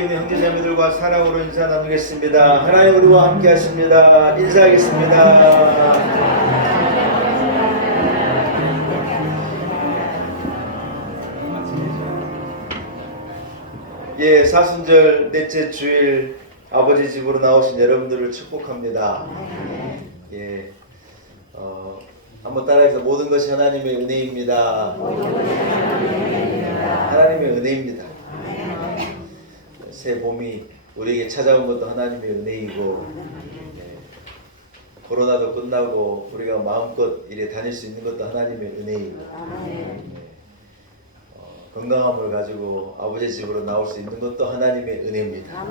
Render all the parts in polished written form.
형제자매들과 사랑으로 인사 나누겠습니다. 하나님 우리와 함께 하십니다. 인사하겠습니다. 예, 사순절 넷째 주일 아버지 집으로 나오신 여러분들을 축복합니다. 예, 한번 따라해서 모든 것이 하나님의 은혜입니다. 하나님의 은혜입니다. 새 봄이 우리에게 찾아온 것도 하나님의 은혜이고, 코로나도 끝나고 우리가 마음껏 이래 다닐 수 있는 것도 하나님의 은혜이고, 건강함을 가지고 아버지 집으로 나올 수 있는 것도 하나님의 은혜입니다.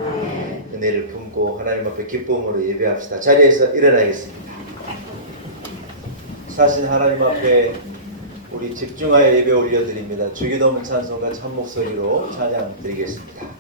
은혜를 품고 하나님 앞에 기쁨으로 예배합시다. 자리에서 일어나겠습니다. 사신 하나님 앞에 우리 집중하여 예배 올려드립니다. 주기도문 찬송가 참 목소리로 찬양 드리겠습니다.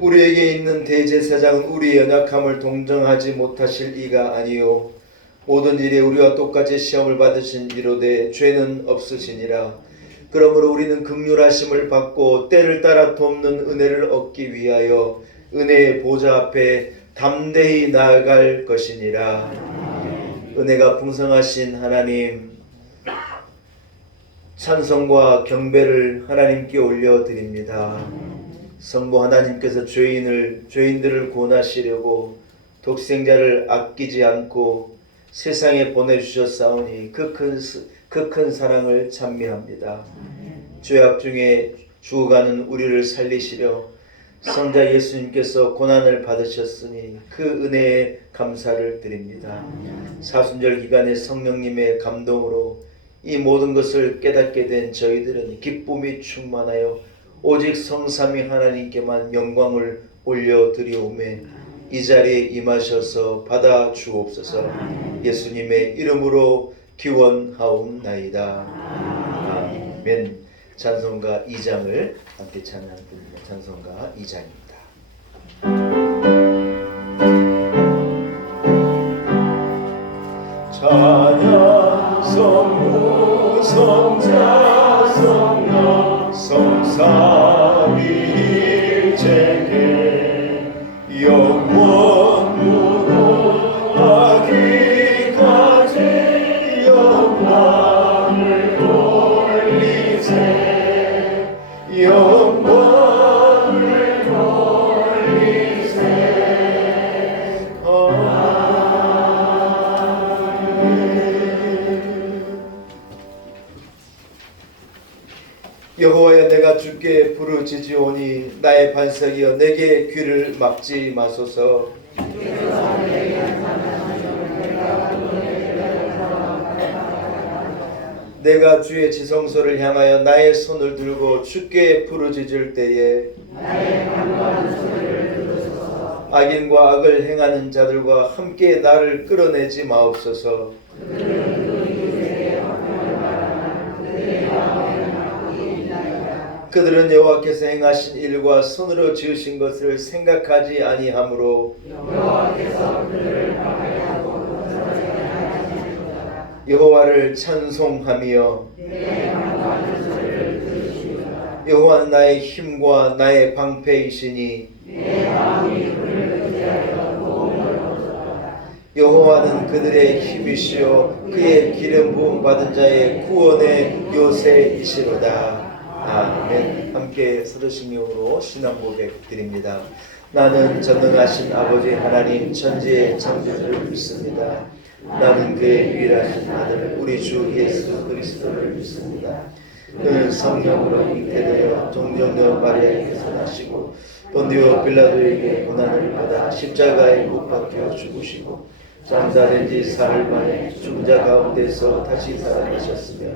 우리에게 있는 대제사장은 우리의 연약함을 동정하지 못하실 이가 아니요 모든 일에 우리와 똑같이 시험을 받으신 이로되 죄는 없으시니라. 그러므로 우리는 긍휼하심을 받고 때를 따라 돕는 은혜를 얻기 위하여 은혜의 보좌 앞에 담대히 나아갈 것이니라. 은혜가 풍성하신 하나님, 찬송과 경배를 하나님께 올려드립니다. 성부 하나님께서 죄인들을 구원하시려고 독생자를 아끼지 않고 세상에 보내주셨사오니 그 큰 사랑을 찬미합니다. 죄악 중에 죽어가는 우리를 살리시려 성자 예수님께서 고난을 받으셨으니 그 은혜에 감사를 드립니다. 사순절 기간에 성령님의 감동으로 이 모든 것을 깨닫게 된 저희들은 기쁨이 충만하여 오직 성삼위 하나님께만 영광을 올려드리오매 이 자리에 임하셔서 받아 주옵소서. 예수님의 이름으로 기원하옵나이다. 아멘. 찬송가 2장을 함께 찬양드립니다. 찬송가 2장입니다. 찬양 성부 성자 성령 성삼위일체께 영원 무궁하기까지 영광을 돌리세 영광을 돌리세. 여호와여 내가 주께 부르짖으오니 나의 반석이여 내게 귀를 막지 마소서. 내가 주의 지성소를 향하여 나의 손을 들고 주께 부르짖을 때에 악인과 악을 행하는 자들과 함께 나를 끌어내지 마옵소서. 그들은 여호와께서 행하신 일과 손으로 지으신 것을 생각하지 아니하므로 여호와를 찬송하며 여호와는 나의 힘과 나의 방패이시니 여호와는 그들의 힘이시요 그의 기름 부음 받은 자의 구원의 요새이시로다. 아멘. 함께 서르신용으로 신앙 고백 드립니다. 나는 전능하신 아버지 하나님 천지의 창조주를 믿습니다. 나는 그의 유일하신 아들 우리 주 예수 그리스도를 믿습니다. 그는 성령으로 잉태되어 동정녀 마리아에게서 나시고 본디오 빌라도에게 고난을 받아 십자가에 못 박혀 죽으시고 장사된 지 사흘 만에 죽은 자 가운데서 다시 살아나셨으며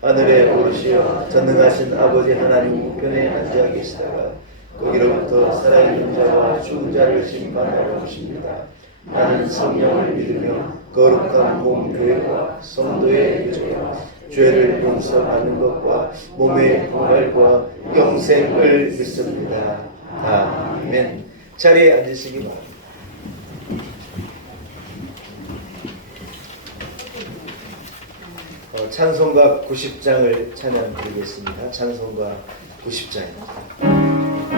하늘에 오르시어 전능하신 아버지 하나님 우편에 앉아 계시다가 거기로부터 살아있는 자와 죽은 자를 심판하러 오십니다. 나는 성령을 믿으며 거룩한 몸교회와 성도의 교제와 죄를 용서받는 것과 몸의 부활과 영생을 믿습니다. 아멘. 자리에 앉으시기 바랍니다. 찬송가 90장을 찬양 드리겠습니다. 찬송가 90장입니다.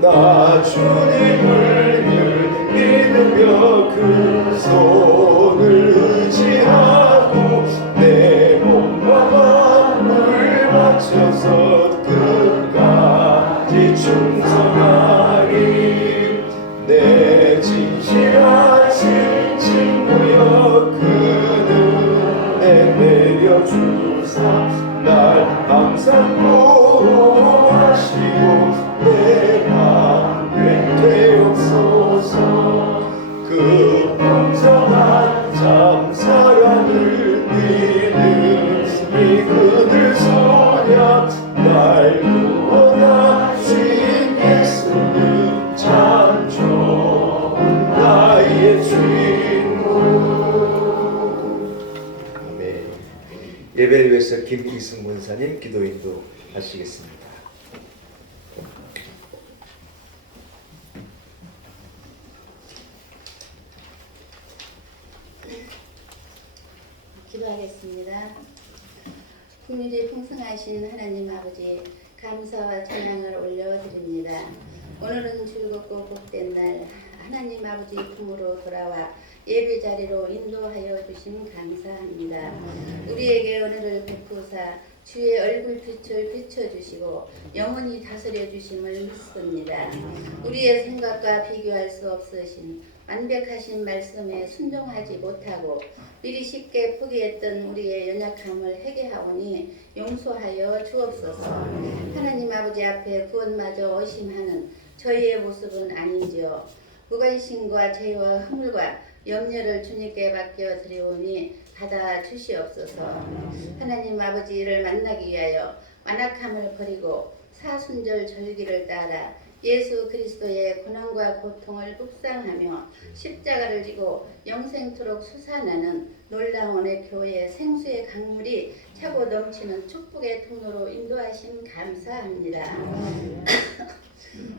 나 주님을 늘 믿으며 그 손을 의지하고 내 몸과 마음을 바쳐서 끝까지 충성하리. 내 진실하신 친구여 그는 내려 주사 날 항상 보호하시고 내 방에 되옵소서. 그 풍성한 참 사랑을 믿음이 그들 소냐 날 구원하신 예수는 참 좋은 나의 친구. 아멘. 예배를 위해서 김기승 권사님 기도 인도 하시겠습니다. 기도하겠습니다. 긍휼이 풍성하신 하나님 아버지 감사와 찬양을 올려드립니다. 오늘은 즐겁고 복된 날 하나님 아버지 품으로 돌아와 예배 자리로 인도하여 주심 감사합니다. 우리에게 은혜를 베푸사 주의 얼굴 빛을 비춰주시고 영원히 다스려 주심을 믿습니다. 우리의 생각과 비교할 수 없으신 완벽하신 말씀에 순종하지 못하고 미리 쉽게 포기했던 우리의 연약함을 회개하오니 용서하여 주옵소서. 하나님 아버지 앞에 구원마저 의심하는 저희의 모습은 아닌지요. 무관심과 죄와 허물과 염려를 주님께 맡겨 드리오니 받아 주시옵소서. 하나님 아버지를 만나기 위하여 완악함을 버리고 사순절 절기를 따라 예수 그리스도의 고난과 고통을 묵상하며 십자가를 지고 영생토록 솟아나는 놀라운 교회 생수의 강물이 차고 넘치는 축복의 통로로 인도하심 감사합니다.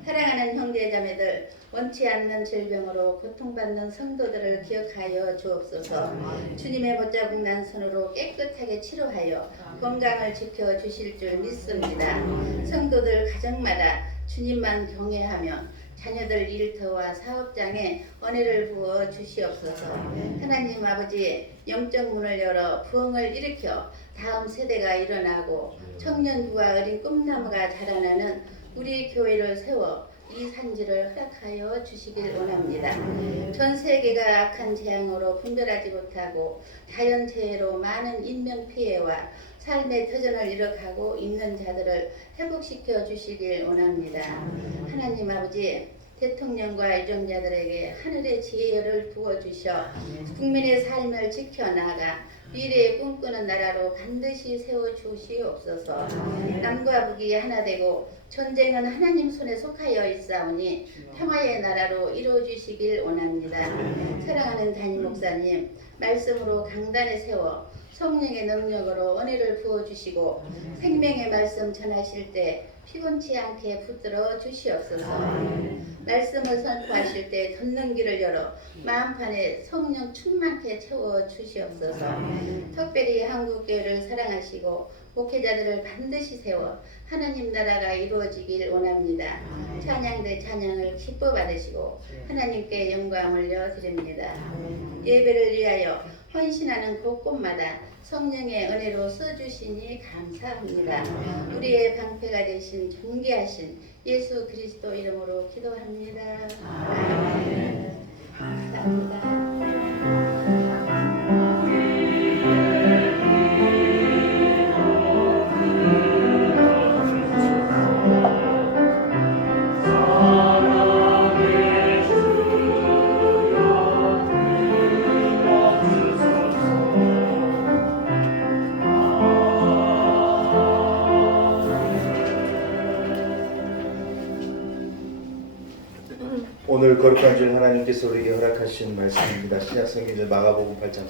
사랑하는 형제자매들, 원치 않는 질병으로 고통받는 성도들을 기억하여 주옵소서. 주님의 못자국 난 손으로 깨끗하게 치료하여 건강을 지켜주실 줄 믿습니다. 성도들 가정마다 주님만 경외하며 자녀들 일터와 사업장에 은혜를 부어 주시옵소서. 하나님 아버지, 영적 문을 열어 부흥을 일으켜 다음 세대가 일어나고 청년부와 어린 꿈나무가 자라나는 우리 교회를 세워 이 산지를 허락하여 주시길 원합니다. 전 세계가 악한 재앙으로 분별하지 못하고 자연재해로 많은 인명피해와 삶의 터전을 잃어가고 있는 자들을 회복시켜 주시길 원합니다. 하나님 아버지, 대통령과 유정자들에게 하늘의 지혜를 부어주셔 국민의 삶을 지켜나가 미래에 꿈꾸는 나라로 반드시 세워주시옵소서. 남과 북이 하나 되고 전쟁은 하나님 손에 속하여 있사오니 평화의 나라로 이루어주시길 원합니다. 사랑하는 담임 목사님, 말씀으로 강단에 세워 성령의 능력으로 은혜를 부어주시고 생명의 말씀 전하실 때 피곤치 않게 붙들어 주시옵소서. 말씀을 선포하실 때 듣는 길을 열어 마음판에 성령 충만케 채워 주시옵소서. 특별히 한국교회를 사랑하시고 목회자들을 반드시 세워 하나님 나라가 이루어지길 원합니다. 찬양대 찬양을 기뻐 받으시고 하나님께 영광을 올려드립니다. 예배를 위하여 헌신하는 곳곳마다 성령의 은혜로 써주시니 감사합니다. 우리의 방패가 되신 존귀하신 예수 그리스도 이름으로 기도합니다. 아멘. 감사합니다. 오늘 거룩한 주일 하나님께서 우리에게 허락하신 말씀입니다. 신약성경 마가복음 8장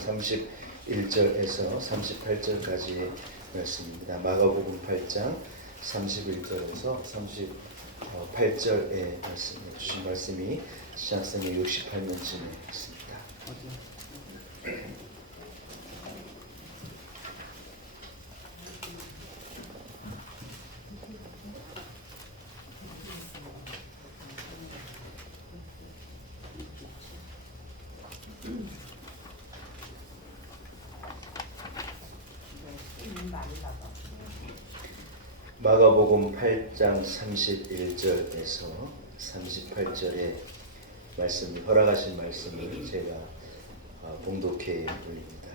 31절에서 38절까지의 말씀입니다. 마가복음 8장 31절에서 38절의 말씀, 주신 말씀이 신약성경 68면쯤에 있습니다. 마가복음 8장 31절에서 38절의 말씀이 허락하신 말씀을 제가 봉독해 올립니다.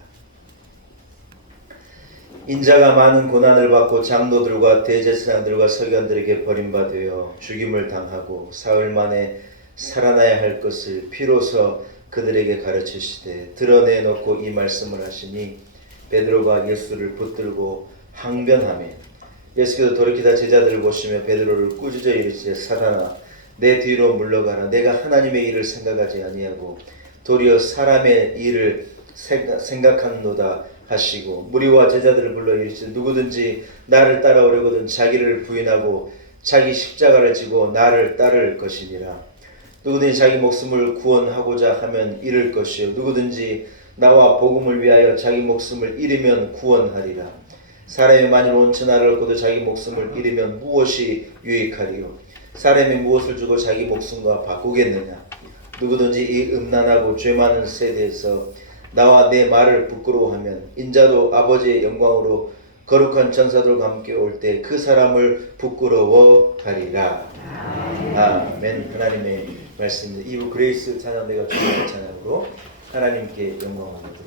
인자가 많은 고난을 받고 장로들과 대제사장들과 서기관들에게 버림받아 죽임을 당하고 사흘 만에 살아나야 할 것을 비로소 그들에게 가르치시되 드러내놓고 이 말씀을 하시니 베드로가 예수를 붙들고 항변하며 예수께서 돌이키다 제자들을 보시며 베드로를 꾸짖어 이르시되 사단아 내 뒤로 물러가라. 내가 하나님의 일을 생각하지 아니하고 도리어 사람의 일을 생각하노다 하시고 무리와 제자들을 불러 이르시되 누구든지 나를 따라오려거든 자기를 부인하고 자기 십자가를 지고 나를 따를 것이니라. 누구든지 자기 목숨을 구원하고자 하면 잃을 것이요 누구든지 나와 복음을 위하여 자기 목숨을 잃으면 구원하리라. 사람이 만일 온 천하를 얻고도 자기 목숨을 잃으면 무엇이 유익하리요? 사람이 무엇을 주고 자기 목숨과 바꾸겠느냐? 누구든지 이 음란하고 죄 많은 세대에서 나와 내 말을 부끄러워하면 인자도 아버지의 영광으로 거룩한 천사들과 함께 올 때 그 사람을 부끄러워하리라. 아멘. 하나님의 말씀입니다. 이후 그레이스 찬양대가 주의 찬양으로 하나님께 영광을 드립니다.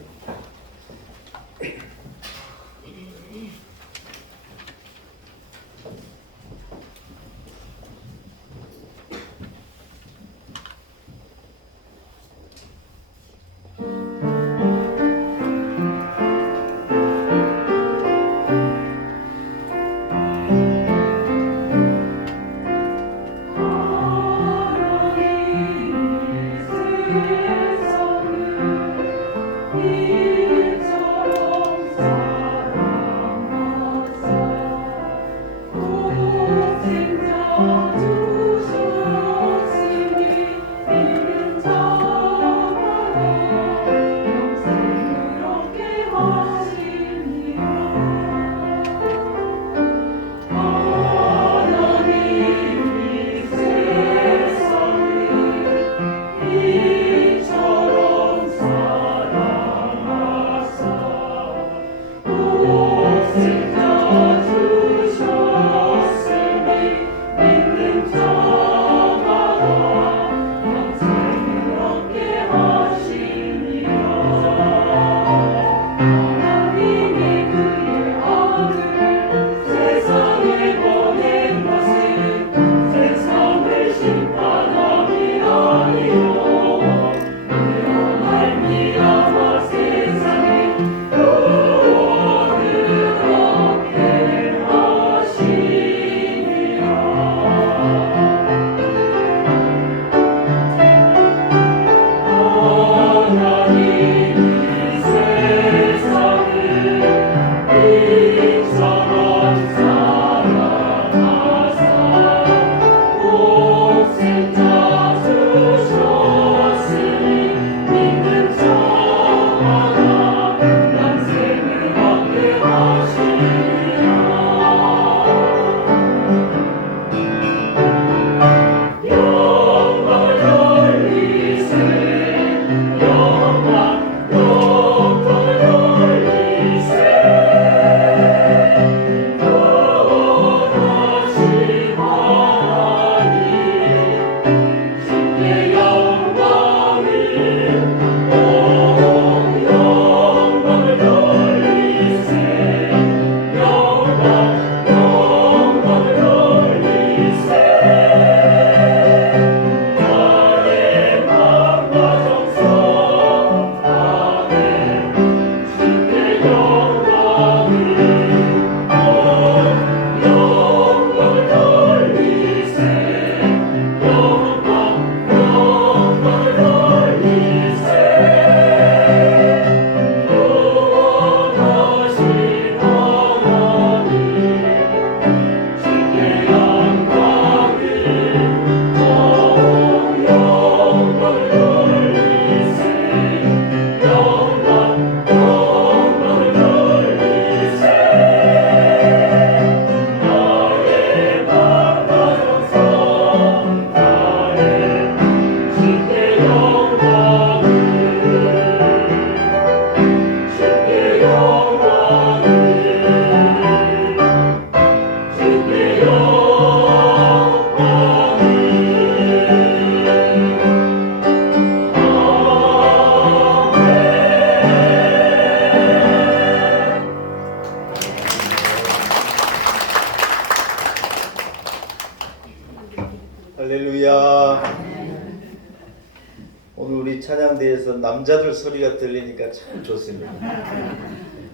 자리에서 남자들 소리가 들리니까 참 좋습니다.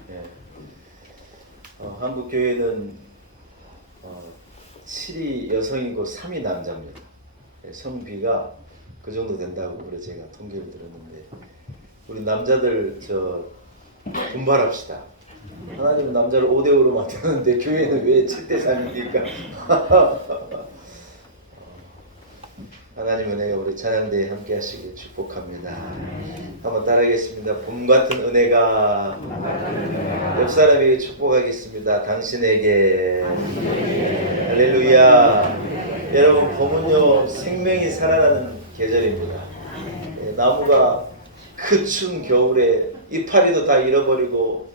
예. 한국 교회는 7이 여성이고 3이 남자입니다. 예, 성비가 그 정도 된다고 그래 제가 통계를 들었는데 우리 남자들 분발합시다. 하나님은 남자를 5대5로 만드는데 교회는 왜 7대3입니까? 하나님 은혜가 우리 찬양대에 함께 하시길 축복합니다. 한번 따라하겠습니다. 봄 같은 은혜가 옆 사람에게 축복하겠습니다. 당신에게. 할렐루야. 여러분 봄은요 생명이 살아나는 계절입니다. 나무가 그 추운 겨울에 이파리도 다 잃어버리고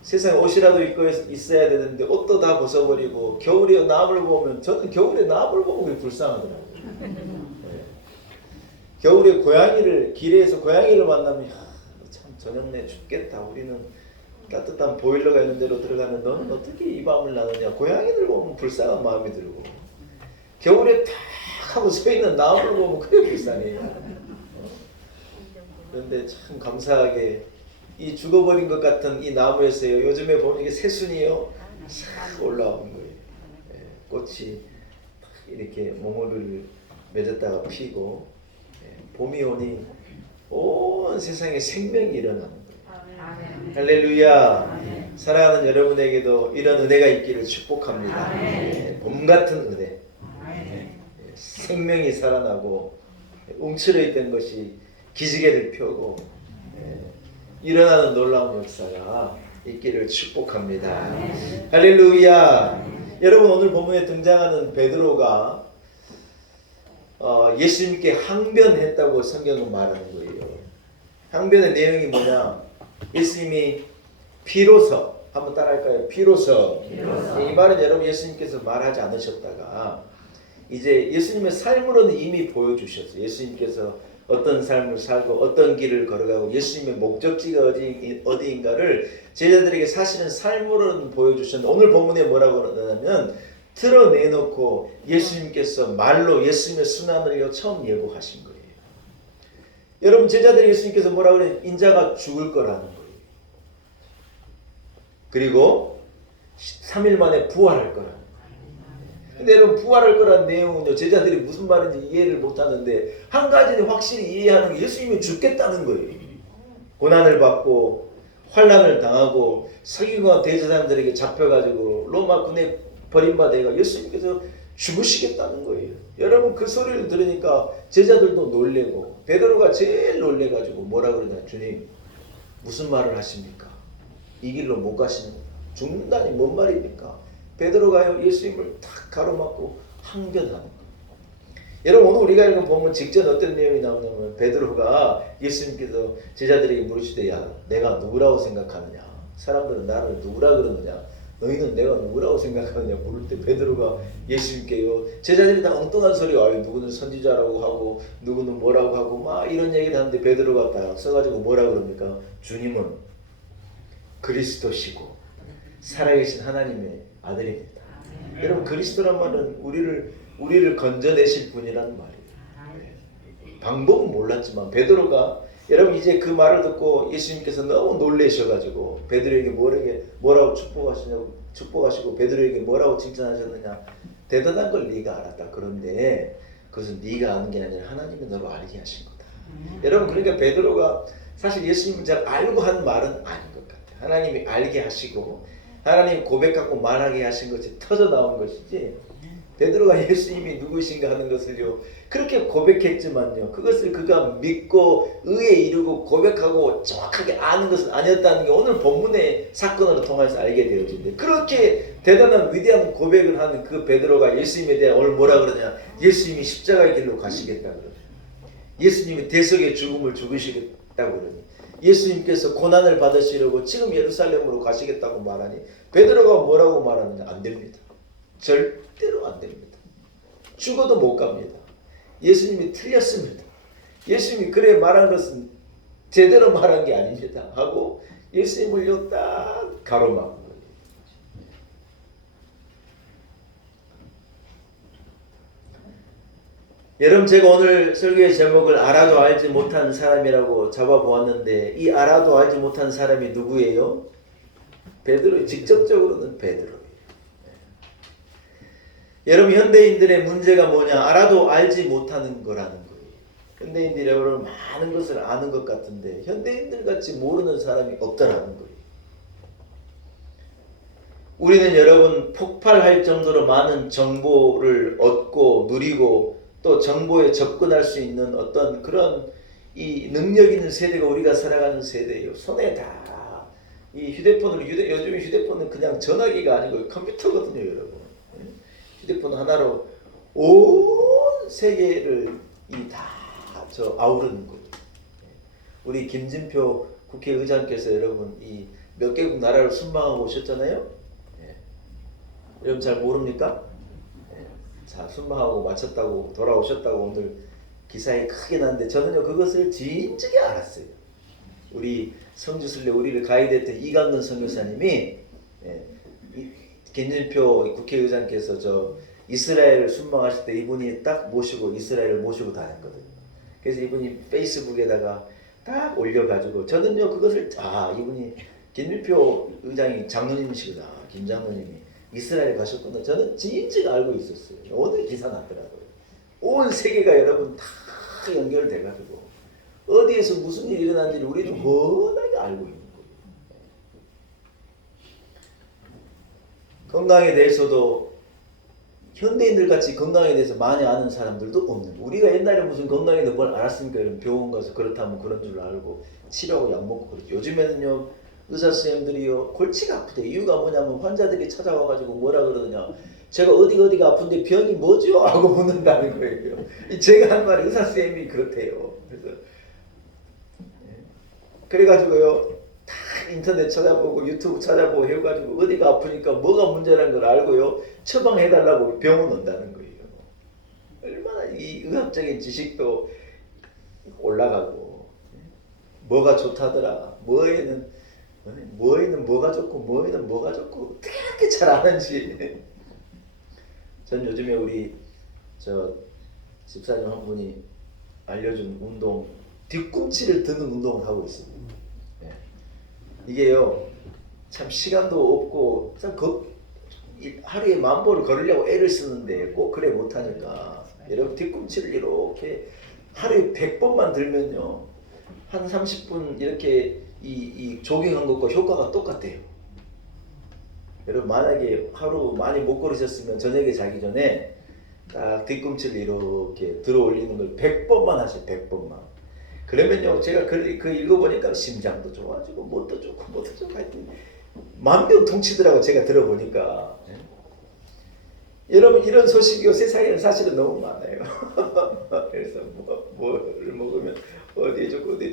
세상에 옷이라도 입고 있어야 되는데 옷도 다 벗어버리고 겨울에 나무를 보면 저는 겨울에 나무를 보면 불쌍하더라고요. 겨울에 길에서 고양이를 만나면 참 저녁 내 춥겠다. 우리는 따뜻한 보일러가 있는 데로 들어가면 너는 어떻게 이 밤을 나누냐. 고양이들 보면 불쌍한 마음이 들고 겨울에 탁 하고 서 있는 나무를 보면 그게 불쌍해요. 그런데 참 감사하게 이 죽어버린 것 같은 이 나무에서요 요즘에 보면 이게 새순이요 싹 올라오는 거예요. 꽃이 이렇게 몽우를 맺었다가 피고 봄이 오니 온 세상에 생명이 일어나는 거예요. 할렐루야. 사랑하는 여러분에게도 이런 은혜가 있기를 축복합니다. 봄 같은 은혜. 생명이 살아나고 움츠러 있던 것이 기지개를 펴고 일어나는 놀라운 역사가 있기를 축복합니다. 할렐루야. 여러분 오늘 본문에 등장하는 베드로가 예수님께 항변했다고 성경은 말하는 거예요. 항변의 내용이 뭐냐? 예수님이 비로소 한번 따라할까요? 비로소. 이 말은 여러분 예수님께서 말하지 않으셨다가 이제 예수님의 삶으로는 이미 보여주셨어요. 예수님께서 어떤 삶을 살고 어떤 길을 걸어가고 예수님의 목적지가 어디인가를 제자들에게 사실은 삶으로는 보여주셨는데 오늘 본문에 뭐라고 그러냐면 드러내놓고 예수님께서 말로 예수님의 순환을 처음 예고하신 거예요. 여러분 제자들이 예수님께서 뭐라고 그래요? 인자가 죽을 거라는 거예요. 그리고 3일 만에 부활할 거라는 거예요. 근데 여러분 부활할 거라는 내용은요 제자들이 무슨 말인지 이해를 못하는데 한 가지는 확실히 이해하는 게 예수님이 죽겠다는 거예요. 고난을 받고 환난을 당하고 서기관 대제사장들에게 잡혀가지고 로마 군에 버림받아가 예수님께서 죽으시겠다는 거예요. 여러분 그 소리를 들으니까 제자들도 놀래고 베드로가 제일 놀래가지고 뭐라 그러냐. 주님 무슨 말을 하십니까? 이 길로 못 가시는 죽는다니 뭔 말입니까? 베드로가 예수님을 탁 가로막고 항변하는 거예요. 여러분 오늘 우리가 읽은 본문 직전 어떤 내용이 나오냐면 베드로가 예수님께서 제자들에게 물으시되 야 내가 누구라고 생각하느냐? 사람들은 나를 누구라 그러느냐? 너희는 내가 누구라고 생각하느냐? 물을 때 베드로가 예수님께요 제자들이 다 엉뚱한 소리 와요. 누구는 선지자라고 하고 누구는 뭐라고 하고 막 이런 얘기를 하는데 베드로가 딱 써가지고 뭐라 그럽니까? 주님은 그리스도시고 살아계신 하나님의 아들입니다. 여러분 그리스도란 말은 우리를 건져내실 분이라는 말이에요. 방법은 몰랐지만 베드로가 여러분 이제 그 말을 듣고 예수님께서 너무 놀라셔가지고 베드로에게 뭐라고 축복하시고 베드로에게 뭐라고 칭찬하셨느냐. 대단한 걸 네가 알았다. 그런데 그것은 네가 아는 게 아니라 하나님이 너로 알게 하신 거다. 여러분 그러니까 베드로가 사실 예수님을 잘 알고 한 말은 아닌 것 같아요. 하나님이 알게 하시고 하나님 고백하고 말하게 하신 것이 터져 나온 것이지 베드로가 예수님이 누구신가 하는 것을요 그렇게 고백했지만요 그것을 그가 믿고 의에 이르고 고백하고 정확하게 아는 것은 아니었다는 게 오늘 본문의 사건으로 통해서 알게 되어진대. 그렇게 대단한 위대한 고백을 하는 그 베드로가 예수님에 대해 오늘 뭐라 그러냐. 예수님이 십자가의 길로 가시겠다 그러냐. 예수님이 대속의 죽음을 죽으시겠다고 그러냐. 예수님께서 고난을 받으시려고 지금 예루살렘으로 가시겠다고 말하니 베드로가 뭐라고 말하느냐. 안 됩니다. 절대로 안 됩니다. 죽어도 못 갑니다. 예수님이 틀렸습니다. 예수님이 그래 말한 것은 제대로 말한 게 아닙니다 하고 예수님을요 딱 가로막은 거예요. 여러분 제가 오늘 설교의 제목을 알아도 알지 못한 사람이라고 잡아보았는데 이 알아도 알지 못한 사람이 누구예요? 베드로. 직접적으로는 베드로예요. 여러분 현대인들의 문제가 뭐냐? 알아도 알지 못하는 거라는 거예요. 현대인들이 여러분 많은 것을 아는 것 같은데 현대인들 같이 모르는 사람이 없다라는 거예요. 우리는 여러분 폭발할 정도로 많은 정보를 얻고 누리고 또 정보에 접근할 수 있는 어떤 그런 이 능력 있는 세대가 우리가 살아가는 세대예요. 손에 다 이 휴대폰으로 요즘 휴대폰은 그냥 전화기가 아니고 컴퓨터거든요, 여러분. 휴대폰 하나로 온 세계를 다 아우르는 거예요. 우리 김진표 국회의장께서 여러분 이 몇 개국 나라를 순방하고 오셨잖아요. 여러분 잘 모릅니까? 자, 순방하고 마쳤다고 돌아오셨다고 오늘 기사에 크게 났는데 저는요 그것을 진즉에 알았어요. 우리 성주순례 우리를 가이드했던 이강근 선교사님이 김진표 국회의장께서 저 이스라엘을 순방하실 때 이분이 딱 모시고 이스라엘을 모시고 다녔거든요. 그래서 이분이 페이스북에다가 딱 올려가지고 저는요 그것을 이분이 김진표 의장이 장로님이시구나. 김 장로님이 이스라엘 가셨구나. 저는 진즉 알고 있었어요. 오늘 기사 났더라고요. 온 세계가 여러분 다 연결돼가지고 어디에서 무슨 일이 일어난지를 우리는 워낙에 알고 있는 거예요. 건강에 대해서도 현대인들 같이 건강에 대해서 많이 아는 사람들도 없는 거예요. 우리가 옛날에 무슨 건강에 대해서 뭘 알았습니까? 이런 병원 가서 그렇다면 그런 줄 알고 치료하고 약 먹고 그러죠. 요즘에는요 의사 선생님들이요 골치가 아프대. 이유가 뭐냐면 환자들이 찾아와가지고 뭐라 그러느냐, 제가 어디가 아픈데 병이 뭐죠? 하고 묻는다는 거예요. 제가 한 말이 의사 선생님이 그렇대요. 그래가지고요 다 인터넷 찾아보고 유튜브 찾아보고 해가지고 어디가 아프니까 뭐가 문제라는 걸 알고요 처방해달라고 병원 온다는 거예요. 얼마나 이 의학적인 지식도 올라가고 뭐가 좋다더라, 뭐에는 뭐가 좋고 뭐에는 뭐가 좋고 어떻게 그렇게 잘 아는지. 전 요즘에 우리 저 집사님 한 분이 알려준 운동, 뒤꿈치를 드는 운동을 하고 있습니다. 이게요 참 시간도 없고 참 하루에 10,000보를 걸으려고 애를 쓰는데 꼭 그래 못하니까 여러분 뒤꿈치를 이렇게 하루에 100번만 들면요 한 30분 이렇게 이 조깅한 것과 효과가 똑같아요. 여러분 만약에 하루 많이 못 걸으셨으면 저녁에 자기 전에 딱 뒤꿈치를 이렇게 들어 올리는 걸 100번만 하세요. 100번만. 그러면요 제가 그 읽어보니까 심장도 좋아지고 뭐도 좋고 하여튼 만병통치더라고. 제가 들어보니까. 여러분 이런 소식이 세상에는 사실은 너무 많아요. 그래서 뭐를 먹으면 어디에 좋고 다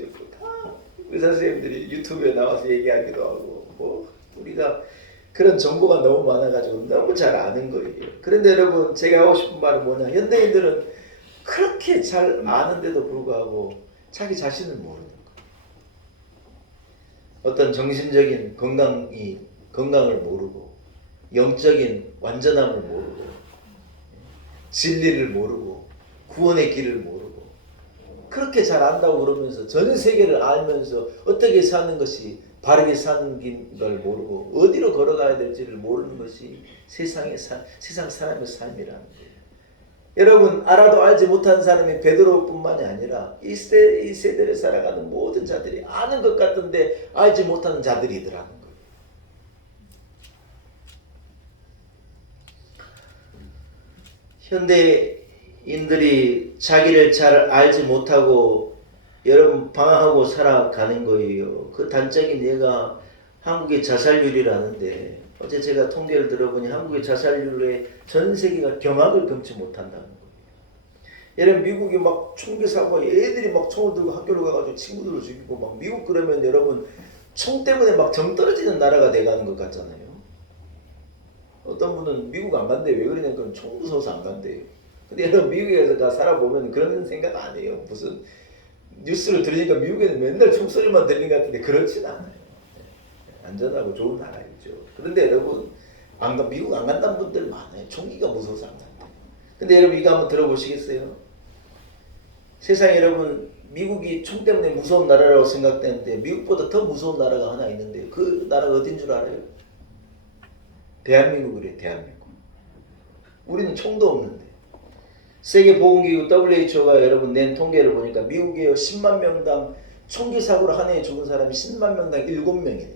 의사 선생님들이 유튜브에 나와서 얘기하기도 하고 우리가 그런 정보가 너무 많아가지고 너무 잘 아는 거예요. 그런데 여러분 제가 하고 싶은 말은 뭐냐, 현대인들은 그렇게 잘 아는데도 불구하고 자기 자신을 모르는 거예요. 어떤 정신적인 건강을 모르고 영적인 완전함을 모르고 진리를 모르고 구원의 길을 모르고 그렇게 잘 안다고 그러면서 전 세계를 알면서 어떻게 사는 것이 바르게 사는 걸 모르고 어디로 걸어가야 될지를 모르는 것이 세상 사람의 삶이라는 거예요. 여러분 알아도 알지 못한 사람이 베드로뿐만이 아니라 이 세대를 살아가는 모든 자들이 아는 것 같은데 알지 못하는 자들이더라는 거예요. 현대인들이 자기를 잘 알지 못하고 여러분 방황하고 살아가는 거예요. 그 단적인 예가 한국의 자살률이라는데 어제 제가 통계를 들어보니 한국의 자살률에 전 세계가 경악을 금치 못한다는 거예요. 여러분 미국이 막 총기 사고가 애들이 막 총을 들고 학교로 가가지고 친구들을 죽이고 막 미국 그러면 여러분 총 때문에 막 정 떨어지는 나라가 돼가는 것 같잖아요. 어떤 분은 미국 안 간대요. 왜 그러냐면 총 무서워서 안 간대요. 근데 여러분 미국에서 다 살아보면 그런 생각 안 해요. 무슨 뉴스를 들으니까 미국에는 맨날 총소리만 들리는 것 같은데 그렇진 않아요. 안전하고 좋은 나라이죠. 그런데 여러분 미국 안 간다는 분들 많아요. 총기가 무서워서 안 간다. 근데 여러분 이거 한번 들어보시겠어요? 세상에 여러분 미국이 총 때문에 무서운 나라라고 생각되는데 미국보다 더 무서운 나라가 하나 있는데요. 그 나라가 어딘 줄 알아요? 대한민국이래요. 대한민국. 우리는 총도 없는데. 세계보건기구 WHO가 여러분 낸 통계를 보니까 미국에 10만 명당 총기 사고로 한 해에 죽은 사람이 10만 명당 7명이래요.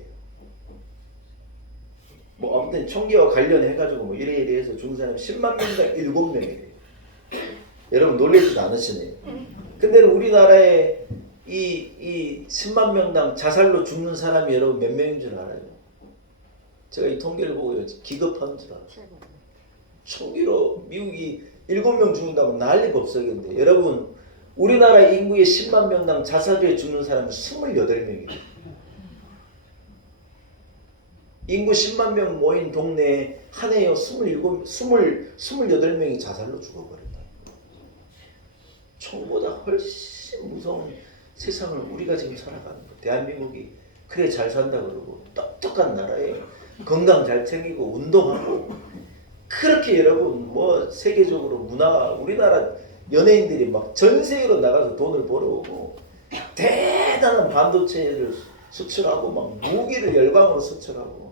뭐 아무튼 총기와 관련해가지고 뭐 이래 해서 죽은 사람이 10만 명당 7명이래요. 여러분 놀라지도 않으시네요. 근데 우리나라에 이 10만 명당 자살로 죽는 사람이 여러분 몇 명인 줄 알아요? 제가 이 통계를 보고 기겁한 줄 알아요. 총기로 미국이 7명 죽는다면 난리 법석인데 여러분 우리나라 인구의 10만 명당 자살에 죽는 사람은 28명이에요. 인구 10만 명 모인 동네에 한 해에 28명이 자살로 죽어버린다. 총보다 훨씬 무서운 세상을 우리가 지금 살아가는 거예요. 대한민국이 그래 잘 산다 그러고 똑똑한 나라에 건강 잘 챙기고 운동하고 그렇게 여러분 뭐 세계적으로 문화 우리나라 연예인들이 막 전 세계로 나가서 돈을 벌어오고 대단한 반도체를 수출하고 막 무기를 열방으로 수출하고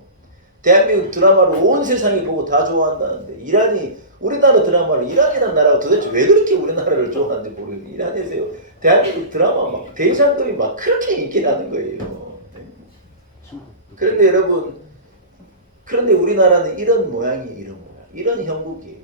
대한민국 드라마를 온 세상이 보고 다 좋아한다는데 이란이 우리나라 드라마를 이란이라는 나라가 도대체 왜 그렇게 우리나라를 좋아하는지 모르겠어요. 이란에서요 대한민국 드라마 막 대장금이 막 그렇게 인기라는 거예요. 그런데 여러분 그런데 우리나라는 이런 모양이 이런 형국이에요.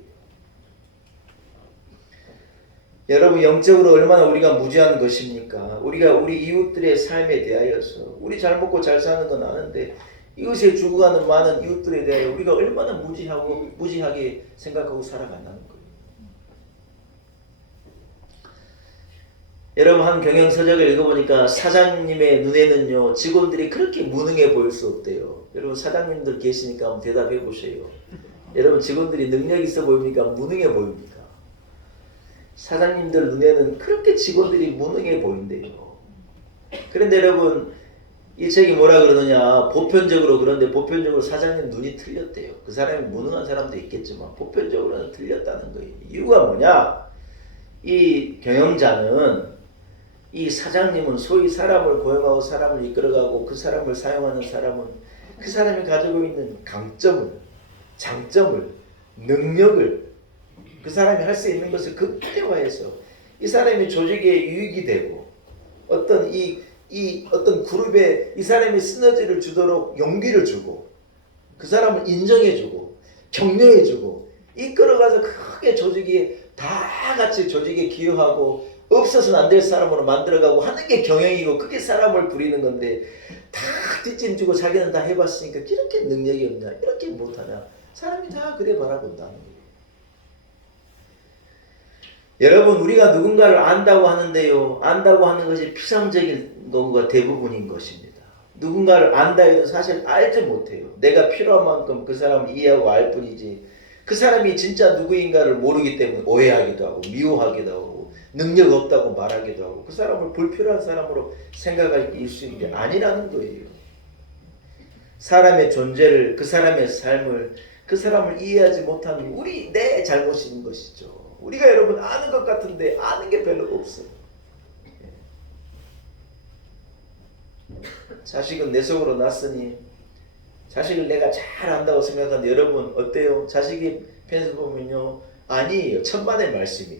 여러분 영적으로 얼마나 우리가 무지한 것입니까? 우리가 우리 이웃들의 삶에 대하여서 우리 잘 먹고 잘 사는 건 아는데 이웃에 죽어가는 많은 이웃들에 대하여 우리가 얼마나 무지하게 생각하고 살아간다는 거예요. 여러분 한 경영서적을 읽어보니까 사장님의 눈에는요 직원들이 그렇게 무능해 보일 수 없대요. 여러분 사장님들 계시니까 한번 대답해 보세요. 여러분 직원들이 능력 있어 보입니까? 무능해 보입니까? 사장님들 눈에는 그렇게 직원들이 무능해 보인대요. 그런데 여러분 이 책이 뭐라 그러느냐 보편적으로 그런데 보편적으로 사장님 눈이 틀렸대요. 그 사람이 무능한 사람도 있겠지만 보편적으로는 틀렸다는 거예요. 이유가 뭐냐? 이 경영자는 이 사장님은 소위 사람을 고용하고 사람을 이끌어가고 그 사람을 사용하는 사람은 그 사람이 가지고 있는 강점을 장점을 능력을 그 사람이 할 수 있는 것을 극대화해서 이 사람이 조직에 유익이 되고 어떤 어떤 그룹에 이 사람이 시너지를 주도록 용기를 주고 그 사람을 인정해주고 격려해주고 이끌어가서 크게 조직이 다 같이 조직에 기여하고 없어서는 안 될 사람으로 만들어가고 하는 게 경영이고 그게 사람을 부리는 건데 다 뒷짐지고 자기는 다 해봤으니까 이렇게 능력이 없냐 이렇게 못하냐 사람이 다 그래 바라본다는 거예요. 여러분 우리가 누군가를 안다고 하는데요. 안다고 하는 것이 피상적인 경우가 대부분인 것입니다. 누군가를 안다 해도 사실 알지 못해요. 내가 필요한 만큼 그 사람을 이해하고 알 뿐이지 그 사람이 진짜 누구인가를 모르기 때문에 오해하기도 하고 미워하기도 하고 능력 없다고 말하기도 하고 그 사람을 불필요한 사람으로 생각할 수 있는 게 아니라는 거예요. 사람의 존재를 그 사람의 삶을 그 사람을 이해하지 못하는 내 잘못인 것이죠. 우리가 여러분 아는 것 같은데 아는 게 별로 없어요. 자식은 내 속으로 났으니 자식을 내가 잘 안다고 생각하는데 여러분 어때요? 자식이 편에서 보면요 아니에요. 천만의 말씀이.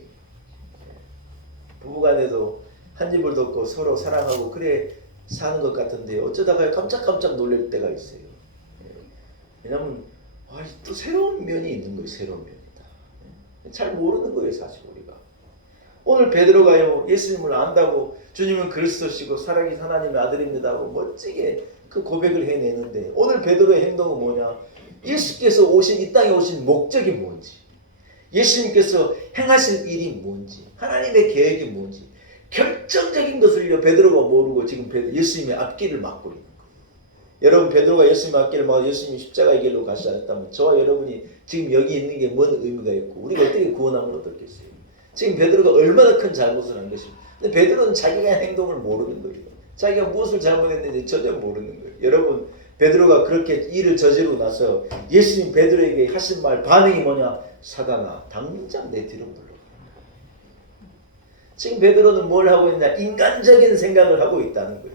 부부간에도 한 집을 덮고 서로 사랑하고 그래 사는 것 같은데 어쩌다가 깜짝깜짝 놀랄 때가 있어요. 왜냐면 또 새로운 면이 있는 거예요. 새로운 면이다. 잘 모르는 거예요. 사실 우리가. 오늘 베드로가요 예수님을 안다고 주님은 그리스도시고 살아계신 하나님의 아들입니다 하고 멋지게 그 고백을 해내는데 오늘 베드로의 행동은 뭐냐? 예수께서 이 땅에 오신 목적이 뭔지 예수님께서 행하실 일이 뭔지 하나님의 계획이 뭔지 결정적인 것을요 베드로가 모르고 지금 예수님의 앞길을 막고 있는 거예요. 여러분 베드로가 예수님의 앞길을 막고 예수님이 십자가의 길로 가시지 않았다면 저와 여러분이 지금 여기 있는 게 뭔 의미가 있고 우리가 어떻게 구원함을 얻었겠어요? 지금 베드로가 얼마나 큰 잘못을 한 것입니까? 근데 베드로는 자기가 한 행동을 모르는 거예요. 자기가 무엇을 잘못했는지 전혀 모르는 거예요. 여러분 베드로가 그렇게 일을 저지르고 나서 예수님 베드로에게 하신 말 반응이 뭐냐? 사단아 당장 내 뒤로 물러가. 지금 베드로는 뭘 하고 있냐? 인간적인 생각을 하고 있다는 거예요.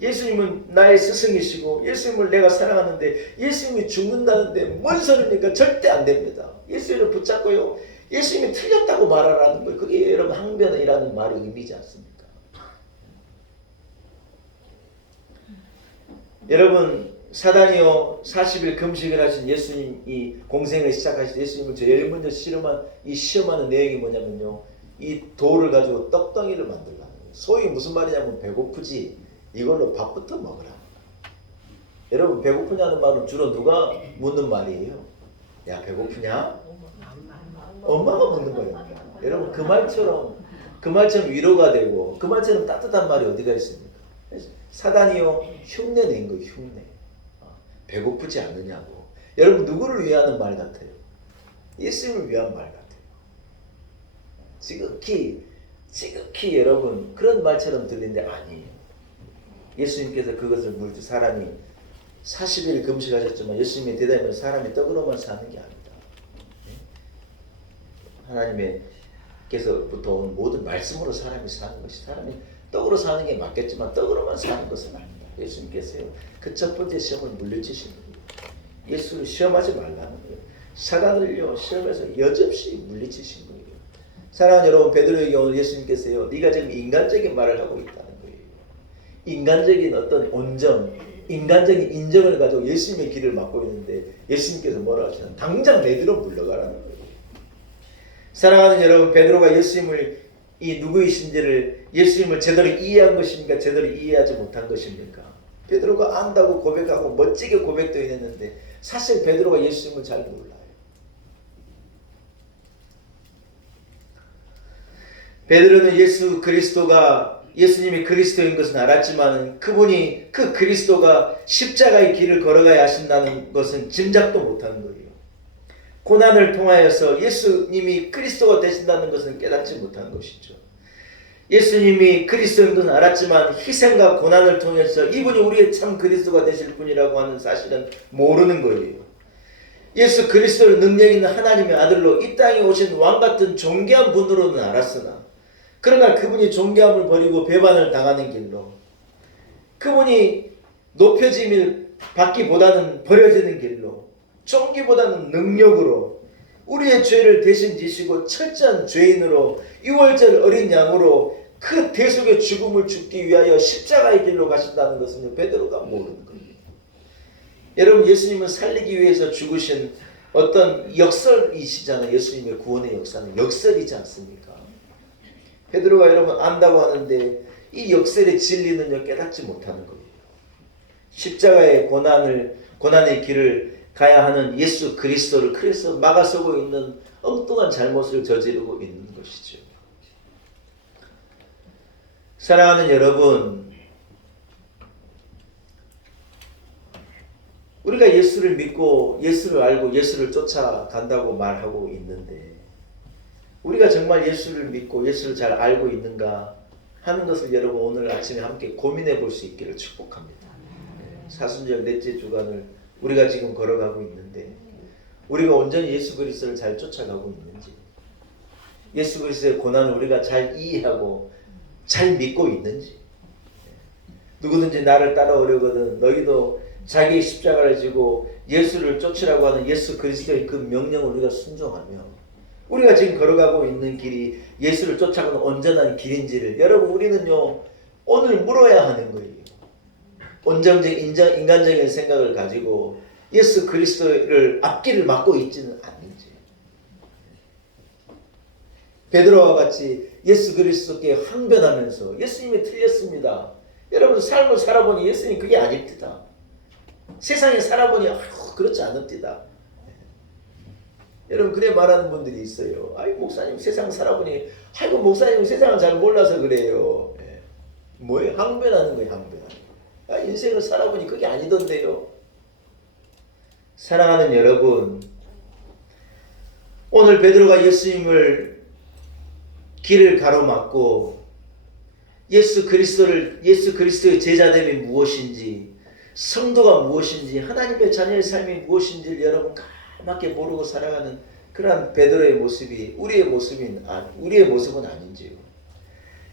예수님은 나의 스승이시고 예수님을 내가 사랑하는데 예수님이 죽는다는데 뭔 소리입니까? 절대 안 됩니다. 예수님을 붙잡고요. 예수님이 틀렸다고 말하라는 거예요. 그게 여러분 항변이라는 말이 의미지 않습니까? 여러분 사단이요 40일 금식을 하신 예수님이 공생을 시작하신 예수님을 제일 먼저 시험하는 내용이 뭐냐면요. 이 돌을 가지고 떡덩이를 만들라는 거예요. 소위 무슨 말이냐면 배고프지 이걸로 밥부터 먹으라. 여러분 배고프냐는 말은 주로 누가 묻는 말이에요? 야 배고프냐? 엄마가 묻는 거예요. 여러분 그 말처럼 위로가 되고 그 말처럼 따뜻한 말이 어디가 있습니까? 사단이요 흉내낸 거예요. 흉내. 배고프지 않느냐고. 여러분 누구를 위하는 말 같아요? 예수님을 위한 말 같아요. 지극히 여러분 그런 말처럼 들리는데 아니에요. 예수님께서 그것을 물지 사람이 40일 금식하셨지만 예수님의 대답은 사람이 떡으로만 사는 게 아니다. 하나님께서부터 온 모든 말씀으로 사람이 사는 것이 사람이 떡으로 사는 게 맞겠지만 떡으로만 사는 것은 아니다. 예수님께서요 그 첫 번째 시험을 물리치신 거예요. 예수를 시험하지 말라는 거예요. 사단을요 시험해서 여접시 물리치신 거예요. 사랑하는 여러분 베드로에게 오늘 예수님께서요 네가 지금 인간적인 말을 하고 있다는 거예요. 인간적인 어떤 온정 인간적인 인정을 가지고 예수님의 길을 막고 있는데 예수님께서 뭐라고 하시나 당장 내 뒤로 물러가라는 거예요. 사랑하는 여러분 베드로가 예수님을 이 누구이신지를 예수님을 제대로 이해한 것입니까? 제대로 이해하지 못한 것입니까? 베드로가 안다고 고백하고 멋지게 고백도 했는데 사실 베드로가 예수님을 잘 몰라요. 베드로는 예수 그리스도가 예수님이 그리스도인 것은 알았지만 그분이 그 그리스도가 십자가의 길을 걸어가야 하신다는 것은 짐작도 못한 거예요. 고난을 통하여서 예수님이 그리스도가 되신다는 것은 깨닫지 못한 것이죠. 예수님이 그리스도인 것은 알았지만 희생과 고난을 통해서 이분이 우리의 참 그리스도가 되실 분이라고 하는 사실은 모르는 거예요. 예수 그리스도를 능력 있는 하나님의 아들로 이 땅에 오신 왕같은 존귀한 분으로는 알았으나 그러나 그분이 존귀함을 버리고 배반을 당하는 길로 그분이 높여짐을 받기보다는 버려지는 길로 존귀보다는 능력으로 우리의 죄를 대신 지시고 철저한 죄인으로 유월절 어린 양으로 그 대속의 죽음을 죽기 위하여 십자가의 길로 가신다는 것은 베드로가 모르는 거예요. 여러분 예수님은 살리기 위해서 죽으신 어떤 역설이시잖아요. 예수님의 구원의 역사는 역설이지 않습니까? 베드로가 여러분 안다고 하는데 이 역설의 진리는요 깨닫지 못하는 거예요. 십자가의 고난의 길을 가야 하는 예수 그리스도를 그래서 막아서고 있는 엉뚱한 잘못을 저지르고 있는 것이죠. 사랑하는 여러분, 우리가 예수를 믿고 예수를 알고 예수를 쫓아간다고 말하고 있는데 우리가 정말 예수를 믿고 예수를 잘 알고 있는가 하는 것을 여러분 오늘 아침에 함께 고민해 볼 수 있기를 축복합니다. 사순절 넷째 주간을 우리가 지금 걸어가고 있는데 우리가 온전히 예수 그리스도를 잘 쫓아가고 있는지 예수 그리스도의 고난을 우리가 잘 이해하고 잘 믿고 있는지 누구든지 나를 따라오려거든 너희도 자기의 십자가를 지고 예수를 쫓으라고 하는 예수 그리스도의 그 명령을 우리가 순종하며 우리가 지금 걸어가고 있는 길이 예수를 쫓아가는 온전한 길인지를 여러분 우리는요 오늘 물어야 하는 거예요. 온전적 인간적인 생각을 가지고 예수 그리스도를 앞길을 막고 있지는 않는지 베드로와 같이 예수 그리스도께 항변하면서 예수님이 틀렸습니다. 여러분 삶을 살아보니 예수님 그게 아닙니다. 세상에 살아보니 그렇지 않습니다. 여러분 그래 말하는 분들이 있어요. 아이 목사님 세상 살아보니 아이고 목사님 세상을 잘 몰라서 그래요. 뭐예요? 항변하는 거예요. 항변하는 거예요. 인생을 살아보니 그게 아니던데요. 사랑하는 여러분 오늘 베드로가 예수님을 길을 가로막고 예수 그리스도의 제자됨이 무엇인지 성도가 무엇인지 하나님의 자녀의 삶이 무엇인지를 여러분 까맣게 모르고 살아가는 그러한 베드로의 모습이 우리의 모습은 아닌지요.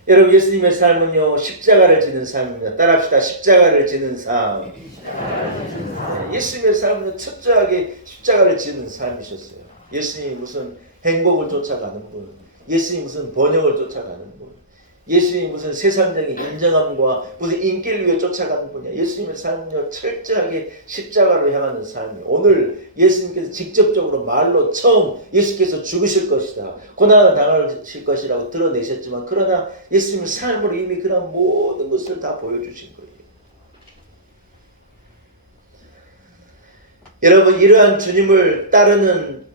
여러분 예수님의 삶은요 십자가를 지는 삶입니다. 따라합시다. 십자가를 지는 삶. 예수님의 삶은 철저하게 십자가를 지는 삶이셨어요. 예수님이 무슨 행복을 쫓아가는 분, 예수님이 무슨 번영을 쫓아가는 분, 예수님이 무슨 세상적인 인정함과 무슨 인기를 위해 쫓아가는 분이야. 예수님의 삶은요 철저하게 십자가로 향하는 삶이에요. 오늘 예수님께서 직접적으로 말로 처음 예수께서 죽으실 것이다, 고난을 당하실 것이라고 드러내셨지만, 그러나 예수님의 삶으로 이미 그런 모든 것을 다 보여주신 거예요. 여러분, 이러한 주님을 따르는,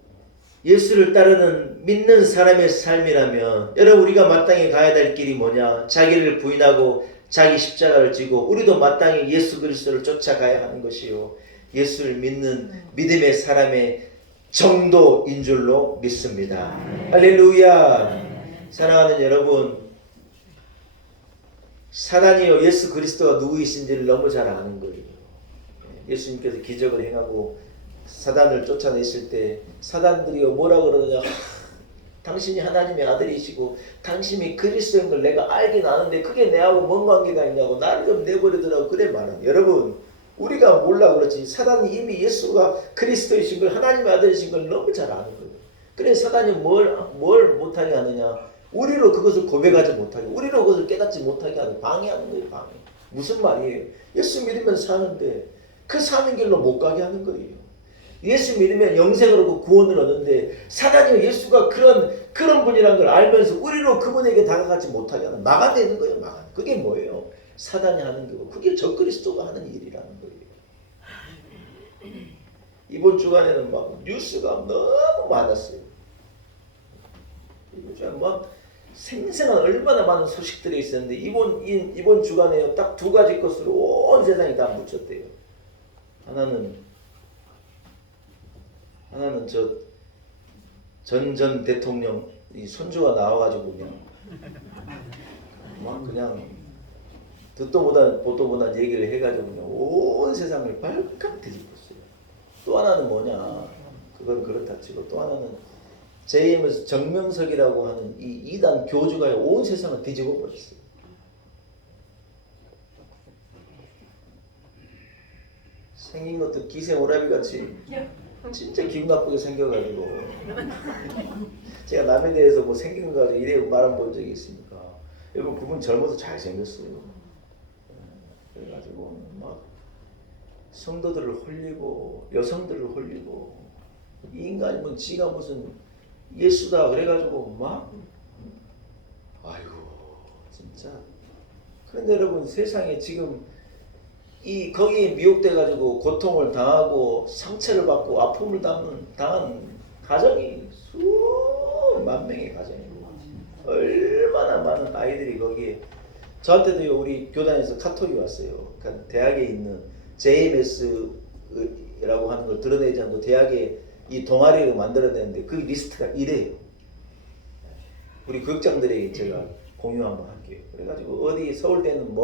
예수를 따르는 믿는 사람의 삶이라면, 여러분 우리가 마땅히 가야 될 길이 뭐냐? 자기를 부인하고 자기 십자가를 지고 우리도 마땅히 예수 그리스도를 쫓아가야 하는 것이요, 예수를 믿는 믿음의 사람의 정도인 줄로 믿습니다. 할렐루야. 사랑하는 여러분, 사단이요 예수 그리스도가 누구이신지를 너무 잘 아는 거예요. 예수님께서 기적을 행하고 사단을 쫓아냈을 때 사단들이요 뭐라 그러느냐, 당신이 하나님의 아들이시고 당신이 그리스도인 걸 내가 알긴 아는데 그게 내하고 뭔 관계가 있냐고 나를 좀 내버려두라고 그래 말합니다. 여러분 우리가 몰라 그렇지 사단이 이미 예수가 그리스도이신 걸, 하나님의 아들이신 걸 너무 잘 아는 거예요. 그래 사단이 뭘 못하게 하느냐, 우리로 그것을 고백하지 못하게, 우리로 그것을 깨닫지 못하게 하는, 방해하는 거예요. 방해. 무슨 말이에요? 예수 믿으면 사는데 그 사는 길로 못 가게 하는 거예요. 예수 믿으면 영생을 얻고 구원을 얻는데 사단이 예수가 그런 분이라는 걸 알면서 우리로 그분에게 다가가지 못하게 하는, 막아내는 거예요. 막아. 그게 뭐예요? 사단이 하는 거고, 그게 적그리스도가 하는 일이라는 거예요. 이번 주간에는 막 뉴스가 너무 많았어요. 이번 주간 막 생생한 얼마나 많은 소식들이 있었는데 이번 주간에 딱 두 가지 것으로 온 세상이 다 묻혔대요. 하나는 전 대통령 이 손주가 나와가지고 그냥 듣도 못한 얘기를 해가지고 그냥 온 세상을 발칵 뒤집었어요. 또 하나는 뭐냐, 그건 그렇다 치고, 또 하나는 JMS 정명석이라고 하는 이 이단 교주가 온 세상을 뒤집어 버렸어요. 생긴 것도 기생오라비 같이 진짜 기분 나쁘게 생겨가지고, 제가 남에 대해서 뭐 생긴 거 가지고 이래 말한 본 적이 있습니까? 여러분 그분 젊어서 잘생겼어요. 그래가지고 막 성도들을 홀리고 여성들을 홀리고, 이 인간이 뭐 지가 무슨 예수다 그래가지고 막, 아이고 진짜. 그런데 여러분 세상에 지금 거기에 미혹돼 가지고 고통을 당하고 상처를 받고 아픔을 당한 가정이 수만 명의 가정이고, 얼마나 많은 아이들이 거기에. 저한테도요 우리 교단에서 카톡이 왔어요. 그러니까 대학에 있는 JMS라고 하는 걸 드러내지 않고 대학에 이 동아리를 만들어냈는데 그 리스트가 이래요. 우리 교육장들에게 제가 공유 한번 할게요. 그래가지고 어디 서울대는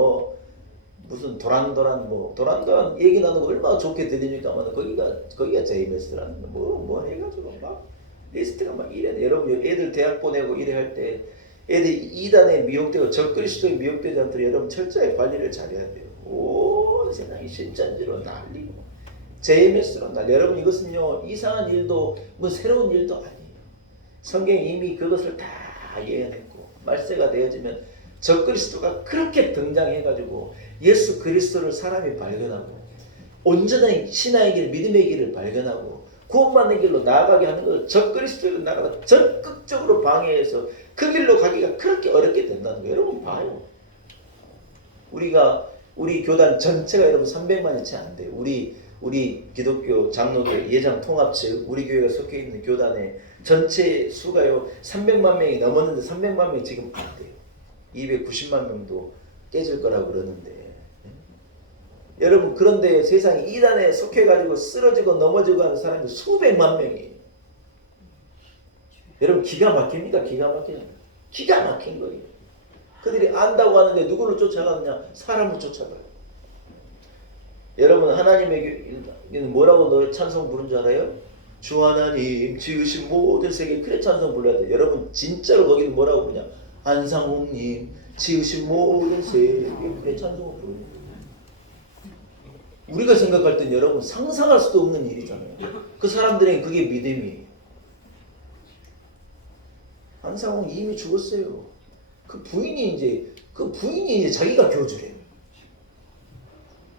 무슨 도란도란 얘기 나누는 거 얼마나 좋게 들리니까 거기가 JMS라는 거 뭐 해가지고 막 리스트가 막 이래. 여러분 애들 대학 보내고 이래 할 때 애들이 이단에 미혹되고 적그리스도에 미혹되지 않도록 여러분 철저히 관리를 잘해야 돼요. 온 세상이 신천지로 난리고 JMS로 난리. 여러분 이것은요 이상한 일도 뭐 새로운 일도 아니에요. 성경이 이미 그것을 다 예언했고, 말세가 되어지면 적그리스도가 그렇게 등장해가지고 예수 그리스도를 사람이 발견하고 온전한 신앙의 길, 믿음의 길을 발견하고 구원받는 길로 나아가게 하는 것을 적그리스도로 나아가다 적극적으로 방해해서 그 길로 가기가 그렇게 어렵게 된다는 거예요. 여러분 봐요. 우리 교단 전체가 여러분 300만이 채 안 돼요. 우리 기독교 장로들 예장 통합측 우리 교회가 속해 있는 교단의 전체 수가요 300만 명이 넘었는데 300만 명이 지금 안 돼요. 290만 명도 깨질 거라고 그러는데, 여러분 그런데 세상에 이단에 속해가지고 쓰러지고 넘어지고 하는 사람이 수백만 명이에요. 여러분 기가 막힙니까? 기가 막힌 거예요. 그들이 안다고 하는데 누구를 쫓아가느냐? 사람을 쫓아가요. 여러분 하나님에게 뭐라고 너희 찬송 부른 줄 알아요? 주 하나님 지으신 모든 세계, 그래 찬송 불러야 돼요. 여러분 진짜로 거기는 뭐라고 부르냐? 안상홍님 지으신 모든 세계의 찬송을 부르는 거예요. 우리가 생각할 땐 여러분 상상할 수도 없는 일이잖아요. 그 사람들에게 그게 믿음이에요. 안상홍이 이미 죽었어요. 그 부인이 이제 자기가 교주래요.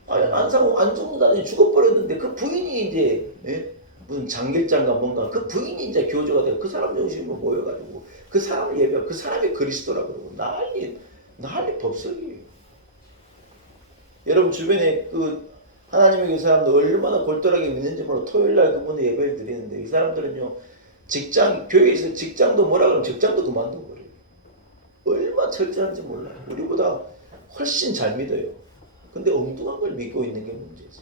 아니 안상홍 안 죽는다더니 죽어버렸는데 그 부인이 이제 무슨 장길장가 뭔가 그 부인이 이제 교주가 되고 그 사람 중심으로 모여가지고 그 사람을 예배하고 그 사람이 그리스도라고 그러고 난리 법석이에요. 여러분 주변에 그 하나님의 그 사람들 얼마나 골똘하게 믿는지 몰라. 토요일날 그분의 예배를 드리는데 이 사람들은요 교회에서 직장도 뭐라 그러면 직장도 그만두고 그래요. 얼마나 철저한지 몰라요. 우리보다 훨씬 잘 믿어요. 근데 엉뚱한 걸 믿고 있는 게 문제지.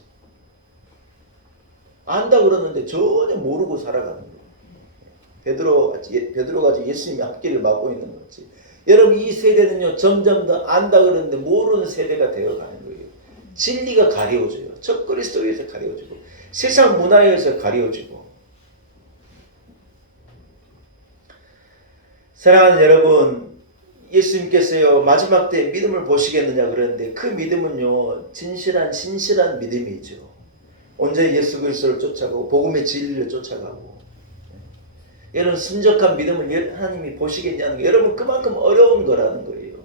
안다 그러는데 전혀 모르고 살아가는 거예요. 베드로가 예수님이 앞길을 막고 있는 거지. 여러분 이 세대는요 점점 더 안다 그러는데 모르는 세대가 되어가는 거예요. 진리가 가려워져요. 적 그리스도에서 가려워지고 세상 문화에서 가려워지고. 사랑하는 여러분, 예수님께서요 마지막 때 믿음을 보시겠느냐 그러는데 그 믿음은요 신실한 믿음이죠. 온전히 예수 그리스도를 쫓아가고 복음의 진리를 쫓아가고. 여러분 순적한 믿음을 하나님이 보시겠냐는 게 여러분 그만큼 어려운 거라는 거예요.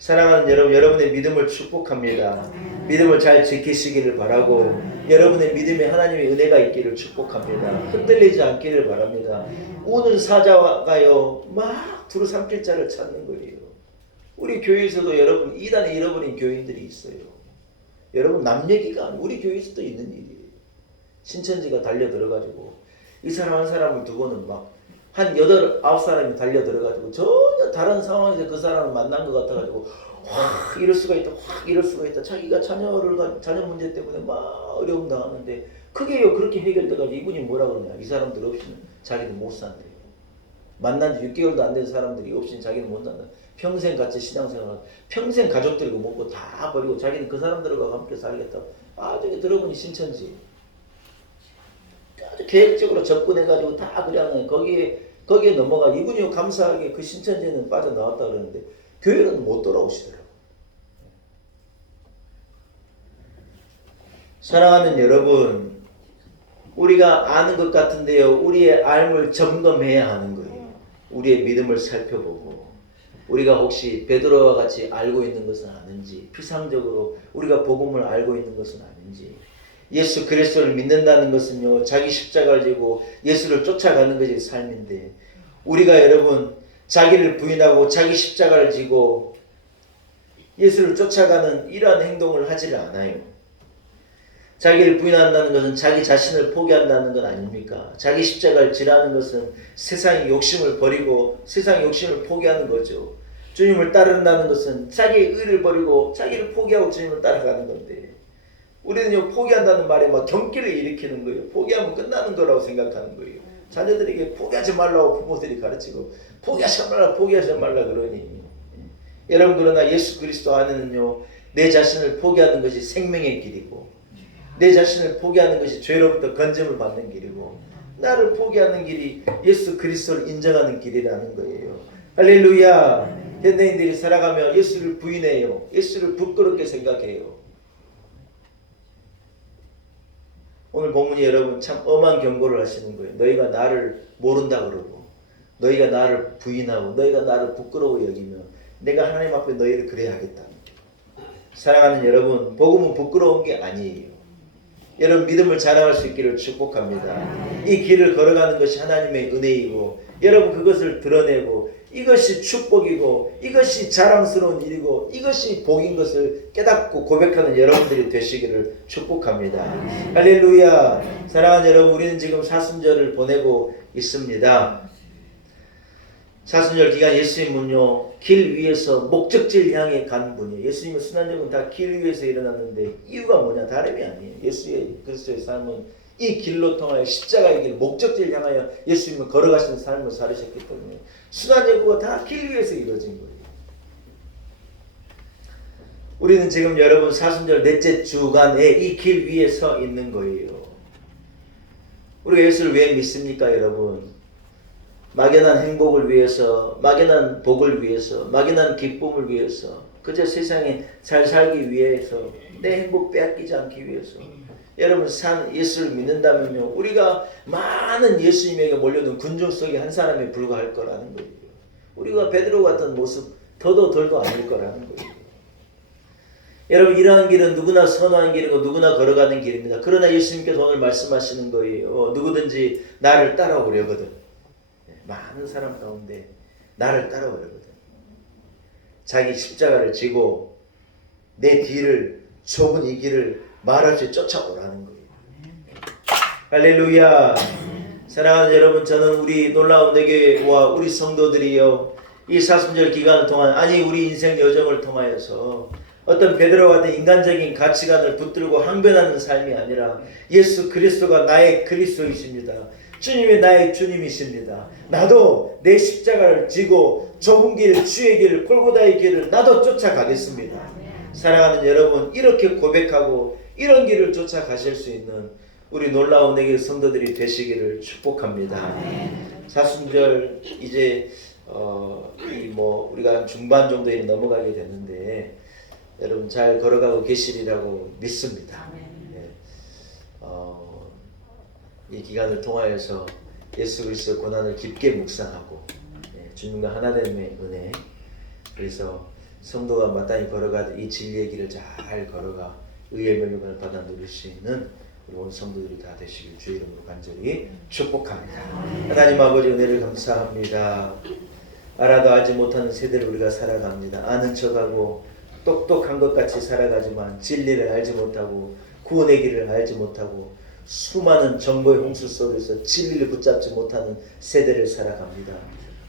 사랑하는 여러분, 여러분의 믿음을 축복합니다. 믿음을 잘 지키시기를 바라고 여러분의 믿음에 하나님의 은혜가 있기를 축복합니다. 흔들리지 않기를 바랍니다. 우는 사자가요 막 두루 삼킬 자를 찾는 거예요. 우리 교회에서도 여러분 이단에 잃어버린 교인들이 있어요. 여러분 남 얘기가 아니고 우리 교회에서도 있는 일이에요. 신천지가 달려들어가지고 이 사람 한 사람을 두고는 막 한 8, 9사람이 달려들어가지고 전혀 다른 상황에서 그 사람을 만난 것 같아가지고 확 이럴 수가 있다 확 이럴 수가 있다. 자기가 자녀 문제 때문에 막 어려움 당하는데 그게요 그렇게 해결돼가지고 이분이 뭐라 그러냐. 이 사람들 없이는 자기는 못 산대요. 만난 지 6개월도 안 된 사람들이 없이는 자기는 못 산다. 평생 같이 신앙생활 평생 가족들이고 먹고 다 버리고 자기는 그 사람들과 함께 살겠다. 나중에 들어보니 신천지 아주 계획적으로 접근해가지고 다 그냥 거기에 넘어가. 이분이 감사하게 그 신천지는 빠져나왔다 그러는데 교회는 못 돌아오시더라고요. 사랑하는 여러분, 우리가 아는 것 같은데요 우리의 알을 점검해야 하는 거예요. 우리의 믿음을 살펴보고 우리가 혹시 베드로와 같이 알고 있는 것은 아닌지, 피상적으로 우리가 복음을 알고 있는 것은 아닌지. 예수 그리스도를 믿는다는 것은요 자기 십자가를 지고 예수를 쫓아가는 것이 삶인데 우리가 여러분 자기를 부인하고 자기 십자가를 지고 예수를 쫓아가는 이러한 행동을 하지를 않아요. 자기를 부인한다는 것은 자기 자신을 포기한다는 건 아닙니까? 자기 십자가를 지라는 것은 세상의 욕심을 버리고 세상의 욕심을 포기하는 거죠. 주님을 따른다는 것은 자기의 의를 버리고 자기를 포기하고 주님을 따라가는 건데 우리는요 포기한다는 말에 막 경기를 일으키는 거예요. 포기하면 끝나는 거라고 생각하는 거예요. 자녀들에게 포기하지 말라고 부모들이 가르치고 포기하지 말라 그러니 여러분 그러나 예수 그리스도 안에는요 내 자신을 포기하는 것이 생명의 길이고 내 자신을 포기하는 것이 죄로부터 건짐을 받는 길이고 나를 포기하는 길이 예수 그리스도를 인정하는 길이라는 거예요. 할렐루야. 현대인들이 살아가며 예수를 부인해요. 예수를 부끄럽게 생각해요. 오늘 본문이 여러분 참 엄한 경고를 하시는 거예요. 너희가 나를 모른다 그러고 너희가 나를 부인하고 너희가 나를 부끄러워 여기면 내가 하나님 앞에 너희를 그래야 하겠다. 사랑하는 여러분, 복음은 부끄러운 게 아니에요. 여러분 믿음을 자랑할 수 있기를 축복합니다. 이 길을 걸어가는 것이 하나님의 은혜이고 여러분 그것을 드러내고 이것이 축복이고 이것이 자랑스러운 일이고 이것이 복인 것을 깨닫고 고백하는 여러분들이 되시기를 축복합니다. 할렐루야. 사랑하는 여러분, 우리는 지금 사순절을 보내고 있습니다. 사순절 기간 예수님은요 길 위에서 목적지를 향해 간 분이에요. 예수님의 순환적은 다 길 위에서 일어났는데 이유가 뭐냐? 다름이 아니에요. 예수의 그리스도의 삶은 이 길로 통하여 십자가의 길, 목적지를 향하여 예수님은 걸어가시는 삶을 살으셨기 때문에 순환적으로 다 길 위에서 이루어진 거예요. 우리는 지금 여러분 사순절 넷째 주간에 이 길 위에 서 있는 거예요. 우리가 예수를 왜 믿습니까 여러분? 막연한 행복을 위해서, 막연한 복을 위해서, 막연한 기쁨을 위해서, 그저 세상에 잘 살기 위해서, 내 행복 빼앗기지 않기 위해서. 여러분 예수를 믿는다면요, 우리가 많은 예수님에게 몰려든 군중 속에 한 사람에 불과할 거라는 거예요. 우리가 베드로 같은 모습 더도 덜도 아닐 거라는 거예요. 여러분, 이러한 길은 누구나 선호하는 길이고 누구나 걸어가는 길입니다. 그러나 예수님께서 오늘 말씀하시는 거예요. 누구든지 나를 따라오려거든, 많은 사람 가운데 나를 따라오려거든, 자기 십자가를 지고 내 뒤를, 좁은 이 길을 말없이 쫓아오라는 거예요. 할렐루야. 사랑하는 여러분, 저는 우리 놀라운 내교회와 우리 성도들이요, 이 사순절 기간을 통한, 아니 우리 인생 여정을 통하여서 어떤 베드로 같은 인간적인 가치관을 붙들고 항변하는 삶이 아니라 예수 그리스도가 나의 그리스도이십니다. 주님이 나의 주님이십니다. 나도 내 십자가를 지고 좁은 길, 주의 길, 골고다의 길을 나도 쫓아가겠습니다. 사랑하는 여러분, 이렇게 고백하고 이런 길을 쫓아가실 수 있는 우리 놀라운 내게 성도들이 되시기를 축복합니다. 사순절 이제 우리가 중반 정도에 넘어가게 되는데 여러분 잘 걸어가고 계시리라고 믿습니다. 이 기간을 통하여서 예수 그리스도의 고난을 깊게 묵상하고 주님과 하나됨의 은혜, 그래서 성도가 마땅히 걸어가듯 이 진리의 길을 잘 걸어가 의의 멸류관을 받아 누릴 수 있는 우리 온 성도들이 다 되시길 주의 이름으로 간절히 축복합니다. 하나님 아버지, 은혜를 감사합니다. 알아도 알지 못하는 세대를 우리가 살아갑니다. 아는 척하고 똑똑한 것 같이 살아가지만 진리를 알지 못하고 구원의 길을 알지 못하고 수많은 정보의 홍수 속에서 진리를 붙잡지 못하는 세대를 살아갑니다.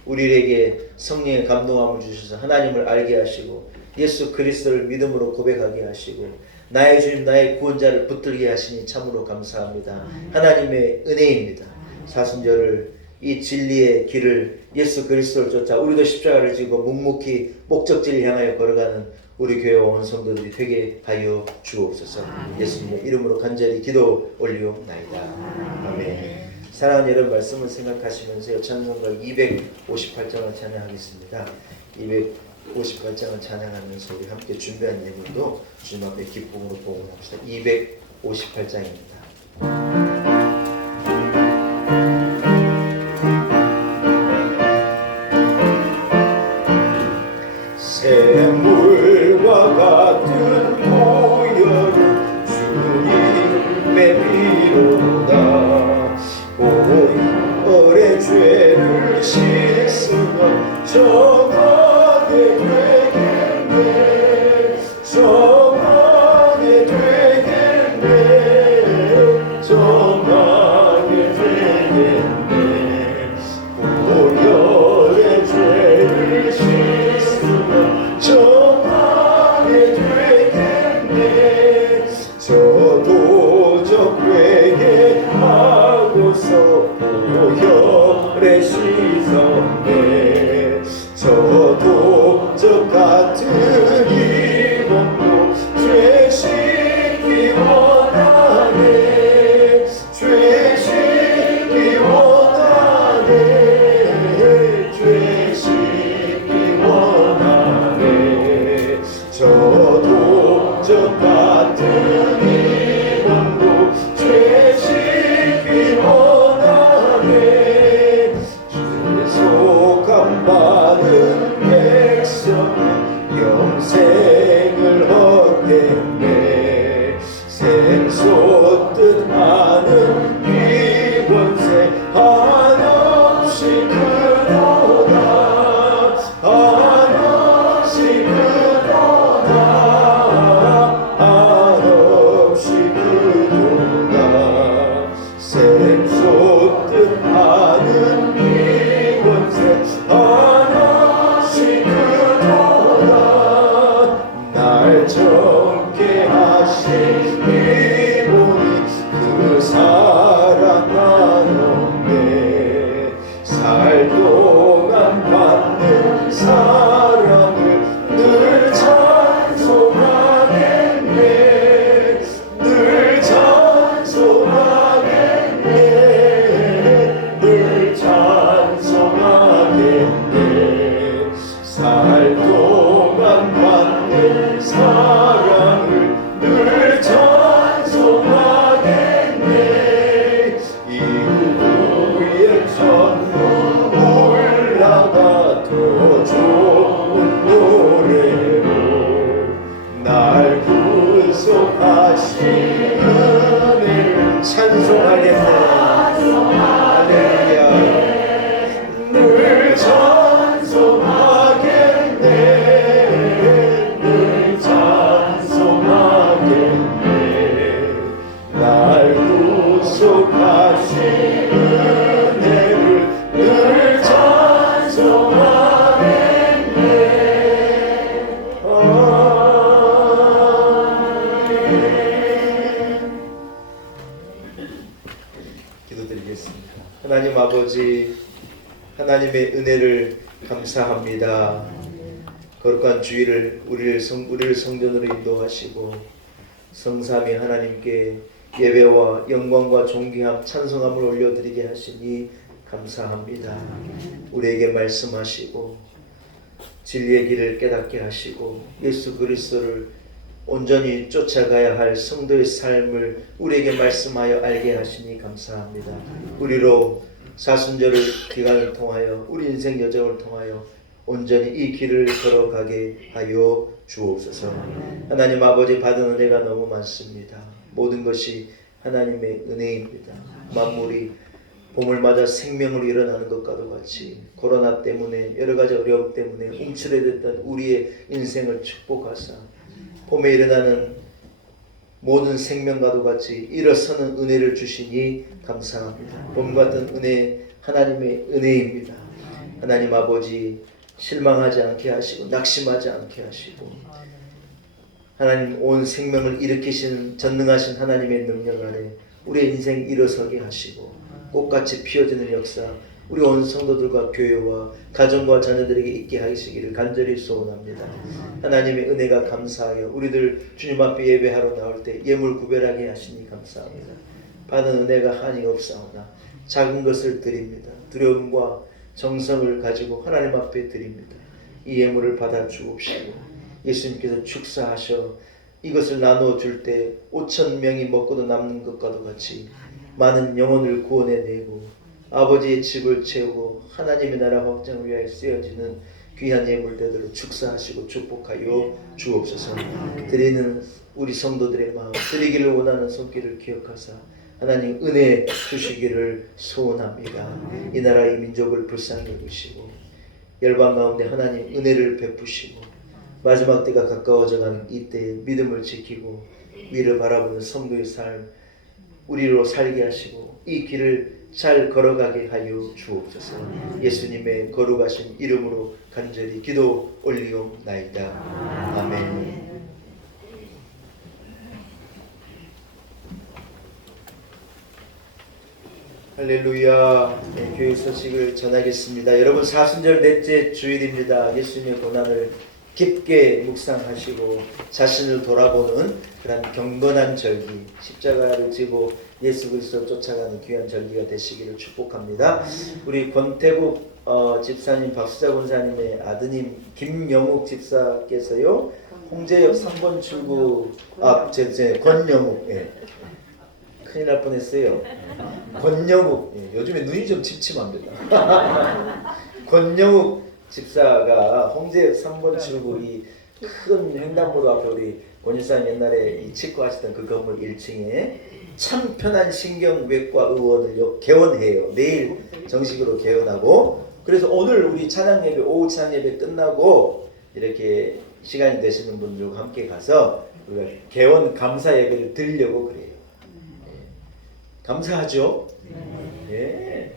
우리에게 성령의 감동함을 주셔서 하나님을 알게 하시고 예수 그리스도를 믿음으로 고백하게 하시고 나의 주님, 나의 구원자를 붙들게 하시니 참으로 감사합니다. 하나님의 은혜입니다. 사순절을, 이 진리의 길을, 예수 그리스도를 쫓아 우리도 십자가를 지고 묵묵히 목적지를 향하여 걸어가는 우리 교회 온 성도들이 되게 하여 주옵소서. 예수님의 이름으로 간절히 기도 올리옵나이다. 아멘. 사랑하는 여러분, 말씀을 생각하시면서 찬송가 258장을 찬양하겠습니다. 258장을 찬양하면서 우리 함께 준비한 예물도 주님 앞에 기쁨으로 봉헌합시다. 258장입니다. 샘물과 같은 보혈은 주님의 피로다. 보혈의 죄를 씻으면 정하게 되겠네. 정하게 되겠네. 정하게 되겠네. 보혈의 죄를 씻으면 정하게 되겠네. 저도 저 회개하고서 보혈에 씻었네. 저도 저 같은 이몸도 죄 씻기 원하네. 죄 씻기 원하네. 죄 씻기 원하네. 저도 저 같은 이몸도 죄 씻기 원하네. 주의 속함 받은 백성은 영생을 얻겠네. 샘솟듯 하는 비권세 한없이 크도다. 한없이 크도다. 한없이 크도다. 샘솟듯 하는 비권세 한없이 크도다. 날 정케 하신 이분이 그 사랑 나눴네. 살 동안 받는 사랑을 늘 찬송하겠네. 늘 찬송하겠네. 늘 찬송하겠네. 거룩하신 은혜를 찬송하겠네. 할렐루야. 늘 찬송하겠네. 늘 찬송하겠네. 날 구속하신 은혜를 늘 찬송하겠네. 기도드리겠습니다. 하나님 아버지, 하나님의 은혜를 감사합니다. 거룩한 주일을 우리를 성전으로 인도하시고 성삼위 하나님께 예배와 영광과 존귀함 찬송함을 올려드리게 하시니 감사합니다. 우리에게 말씀하시고 진리의 길을 깨닫게 하시고 예수 그리스도를 온전히 쫓아가야 할 성도의 삶을 우리에게 말씀하여 알게 하시니 감사합니다. 우리로 사순절을 기간을 통하여 우리 인생 여정을 통하여 온전히 이 길을 걸어가게 하여 주옵소서. 하나님 아버지, 받은 은혜가 너무 많습니다. 모든 것이 하나님의 은혜입니다. 만물이 봄을 맞아 생명으로 일어나는 것과도 같이 코로나 때문에 여러 가지 어려움 때문에 움츠러졌던 우리의 인생을 축복하사 봄에 일어나는 모든 생명과도 같이 일어서는 은혜를 주시니 감사합니다. 봄 같은 은혜 하나님의 은혜입니다. 하나님 아버지, 실망하지 않게 하시고 낙심하지 않게 하시고 하나님 온 생명을 일으키시는 전능하신 하나님의 능력 아래 우리의 인생 일어서게 하시고 꽃같이 피어지는 역사 우리 온 성도들과 교회와 가정과 자녀들에게 있게 하시기를 간절히 소원합니다. 하나님의 은혜가 감사하여 우리들 주님 앞에 예배하러 나올 때 예물 구별하게 하시니 감사합니다. 받은 은혜가 한이 없사오나 작은 것을 드립니다. 두려움과 정성을 가지고 하나님 앞에 드립니다. 이 예물을 받아 주옵시고 예수님께서 축사하셔 이것을 나누어 줄 때 5,000명이 먹고도 남는 것과도 같이 많은 영혼을 구원해내고 아버지의 집을 채우고 하나님의 나라 확장을 위하여 쓰여지는 귀한 예물들을 축사하시고 축복하여 주옵소서. 드리는 우리 성도들의 마음, 드리기를 원하는 손길을 기억하사 하나님 은혜 주시기를 소원합니다. 이 나라 이 민족을 불쌍히 여기시고 열방 가운데 하나님 은혜를 베푸시고 마지막 때가 가까워져가는 이때에 믿음을 지키고 위를 바라보는 성도의 삶 우리로 살게 하시고 이 길을 잘 걸어가게 하여 주옵소서. 예수님의 거룩하신 이름으로 간절히 기도 올리옵나이다. 아멘. 할렐루야. 네, 교회 소식을 전하겠습니다. 여러분 사순절 넷째 주일입니다. 예수님의 고난을 깊게 묵상하시고 자신을 돌아보는 그런 경건한 절기, 십자가를 지고 예수 그리스도를 쫓아가는 귀한 절기가 되시기를 축복합니다. 우리 권태국 집사님, 박수자 권사님의 아드님 김영욱 집사께서요 홍제역 3번 출구 권영욱, 예. 큰일 날 뻔했어요. 권영욱, 예. 요즘에 눈이 좀 침침합니다. 권영욱 집사가 홍제역 3번 출구 이 큰 횡단보도 앞에 우리 권일사님 옛날에 이 치과하시던 그 건물 1층에 참 편한 신경외과 의원을 개원해요. 내일 정식으로 개원하고 그래서 오늘 우리 찬양예배 오후 찬양예배 끝나고 이렇게 시간이 되시는 분들과 함께 가서 우리가 개원 감사 예배를 드리려고 그래요. 네. 감사하죠? 네.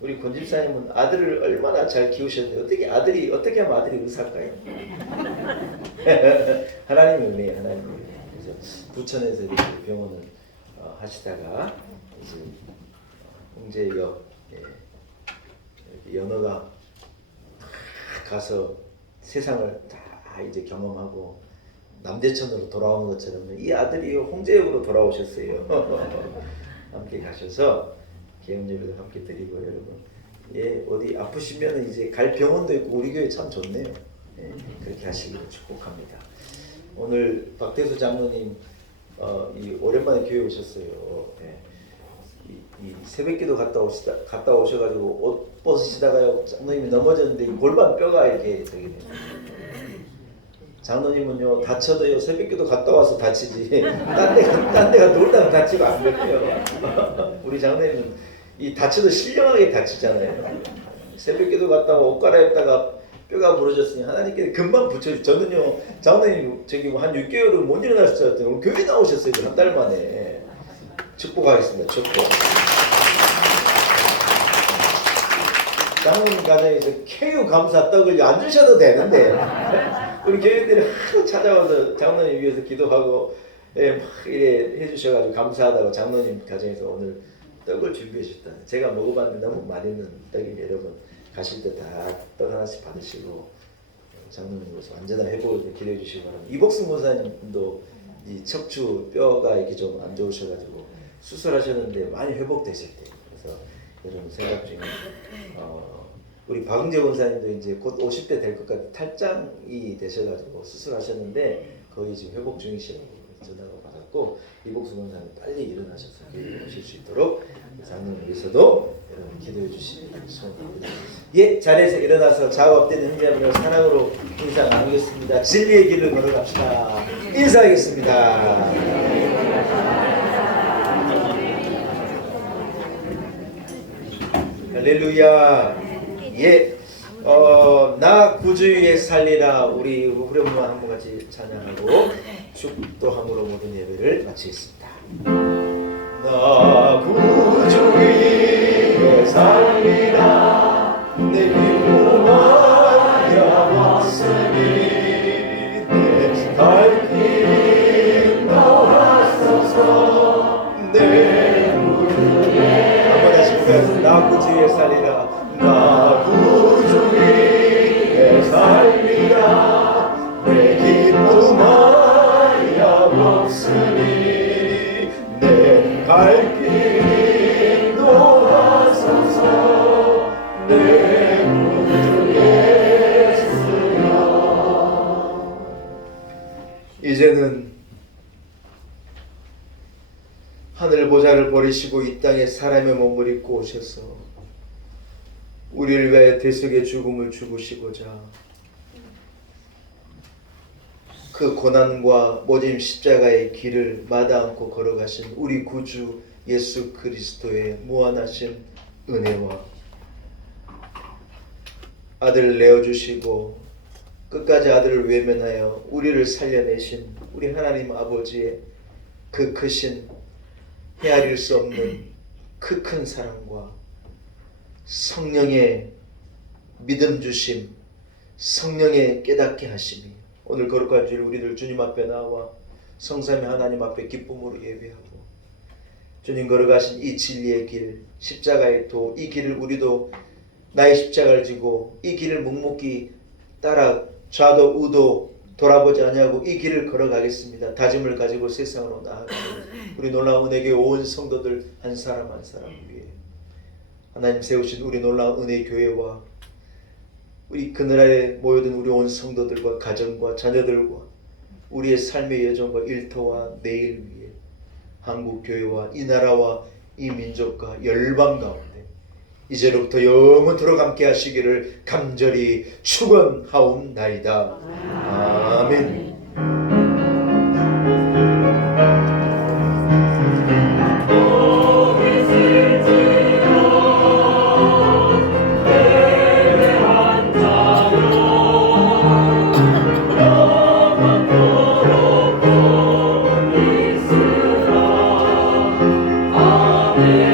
우리 권 집사님은 아들을 얼마나 잘 키우셨는데 어떻게 하면 아들이 의사일까요? 하나님의 은혜, 하나님의 은혜. 그래서 부천에서 이렇게 병원을 하시다가 이제 홍제역 이렇게 연어가 가서 세상을 다 이제 경험하고 남대천으로 돌아오는 것처럼 이 아들이 홍제역으로 돌아오셨어요. 함께 가셔서 개헌예배도 함께 드리고 여러분 예 어디 아프시면 이제 갈 병원도 있고 우리 교회 참 좋네요. 예, 그렇게 하시기를 축복합니다. 오늘 박대수 장로님 이 오랜만에 교회 오셨어요. 예. 이 새벽기도 갔다 오셔가지고 옷 벗으시다가요 장로님이 넘어졌는데 이 골반 뼈가 이렇게 저기 장로님은요 다쳐도요 새벽기도 갔다 와서 다치지 딴 데가 놀다가 다치고 안 그래요. 우리 장로님은 이 다쳐도 신령하게 다치잖아요. 새벽기도 갔다 와 옷 갈아입다가 뼈가 부러졌으니 하나님께 금방 붙여주. 저는요 장로님 저기 한 6개월은 못 일어났을 때 교회 나오셨어요. 한 달 만에. 축복하겠습니다. 축복. 장로님 가정에서 쾌유 감사 떡을 안 주셔도 되는데 우리 교회들이 하도 찾아와서 장로님 위해서 기도하고 막 이래 해주셔가지고 감사하다고 장로님 가정에서 오늘 떡을 준비해 주셨다. 제가 먹어봤는데 너무 맛있는 떡이니 여러분 가실 때 다 떡 하나씩 받으시고 장로님으로서 완전한 회복을 기도해 주시기 바랍니다. 이복승 목사님도 이 척추 뼈가 이렇게 좀 안 좋으셔가지고 수술하셨는데 많이 회복되셨대요. 그래서 여러분 생각 중에 우리 박은재 권사님도 이제 곧 50대 될 것 같아 탈장이 되셔가지고 수술하셨는데 거의 지금 회복 중이시라고 전화가 받았고 이복수 권사님 빨리 일어나셔서 교회에 오실 수 있도록 장로님 위해서도 여러분 기도해 주시기 소원합니다. 예, 자리에서 일어나서 좌우업되는 힘으로 사랑으로 인사 나누겠습니다. 진리의 길을 걸어갑시다. 인사하겠습니다. 할렐루야. 예, 나 구주위에 살리라. 우리 후렴만 한번 같이 찬양하고 축도함으로 모든 예배를 마치겠습니다. 나 구주위에 살리라. 내 기쁨아 야왔으니 내 갈 길 나와서서 내 구주위에 한번 다시 불러서 나 구주위에 살리라. 나 구주 위에 살리라. 내 기쁨아 야없으니 내 갈 길 인도하소서. 내 구주 예수여. 이제는 하늘 보좌를 버리시고 이 땅에 사람의 몸을 입고 오셔서 우리를 위하여 대속의 죽음을 죽으시고자 그 고난과 모진 십자가의 길을 마다 않고 걸어가신 우리 구주 예수 그리스도의 무한하신 은혜와 아들을 내어주시고 끝까지 아들을 외면하여 우리를 살려내신 우리 하나님 아버지의 그 크신 헤아릴 수 없는 그 큰 사랑과 성령의 믿음 주심, 성령의 깨닫게 하심이 오늘 거룩한 주일 우리들 주님 앞에 나와 성삼위 하나님 앞에 기쁨으로 예배하고 주님 걸어가신 이 진리의 길, 십자가의 도, 이 길을 우리도 나의 십자가를 지고 이 길을 묵묵히 따라 좌도 우도 돌아보지 아니하고 이 길을 걸어가겠습니다. 다짐을 가지고 세상으로 나아가는 우리 놀라운 은혜교회 온 성도들 한 사람 한 사람 위해 하나님 세우신 우리 놀라운 은혜 교회와 우리 그날에 모여든 우리 온 성도들과 가정과 자녀들과 우리의 삶의 여정과 일터와 내일 위해 한국 교회와 이 나라와 이 민족과 열방 가운데 이제로부터 영원토록 함께 하시기를 간절히 축원하옵나이다. 아멘. 아멘.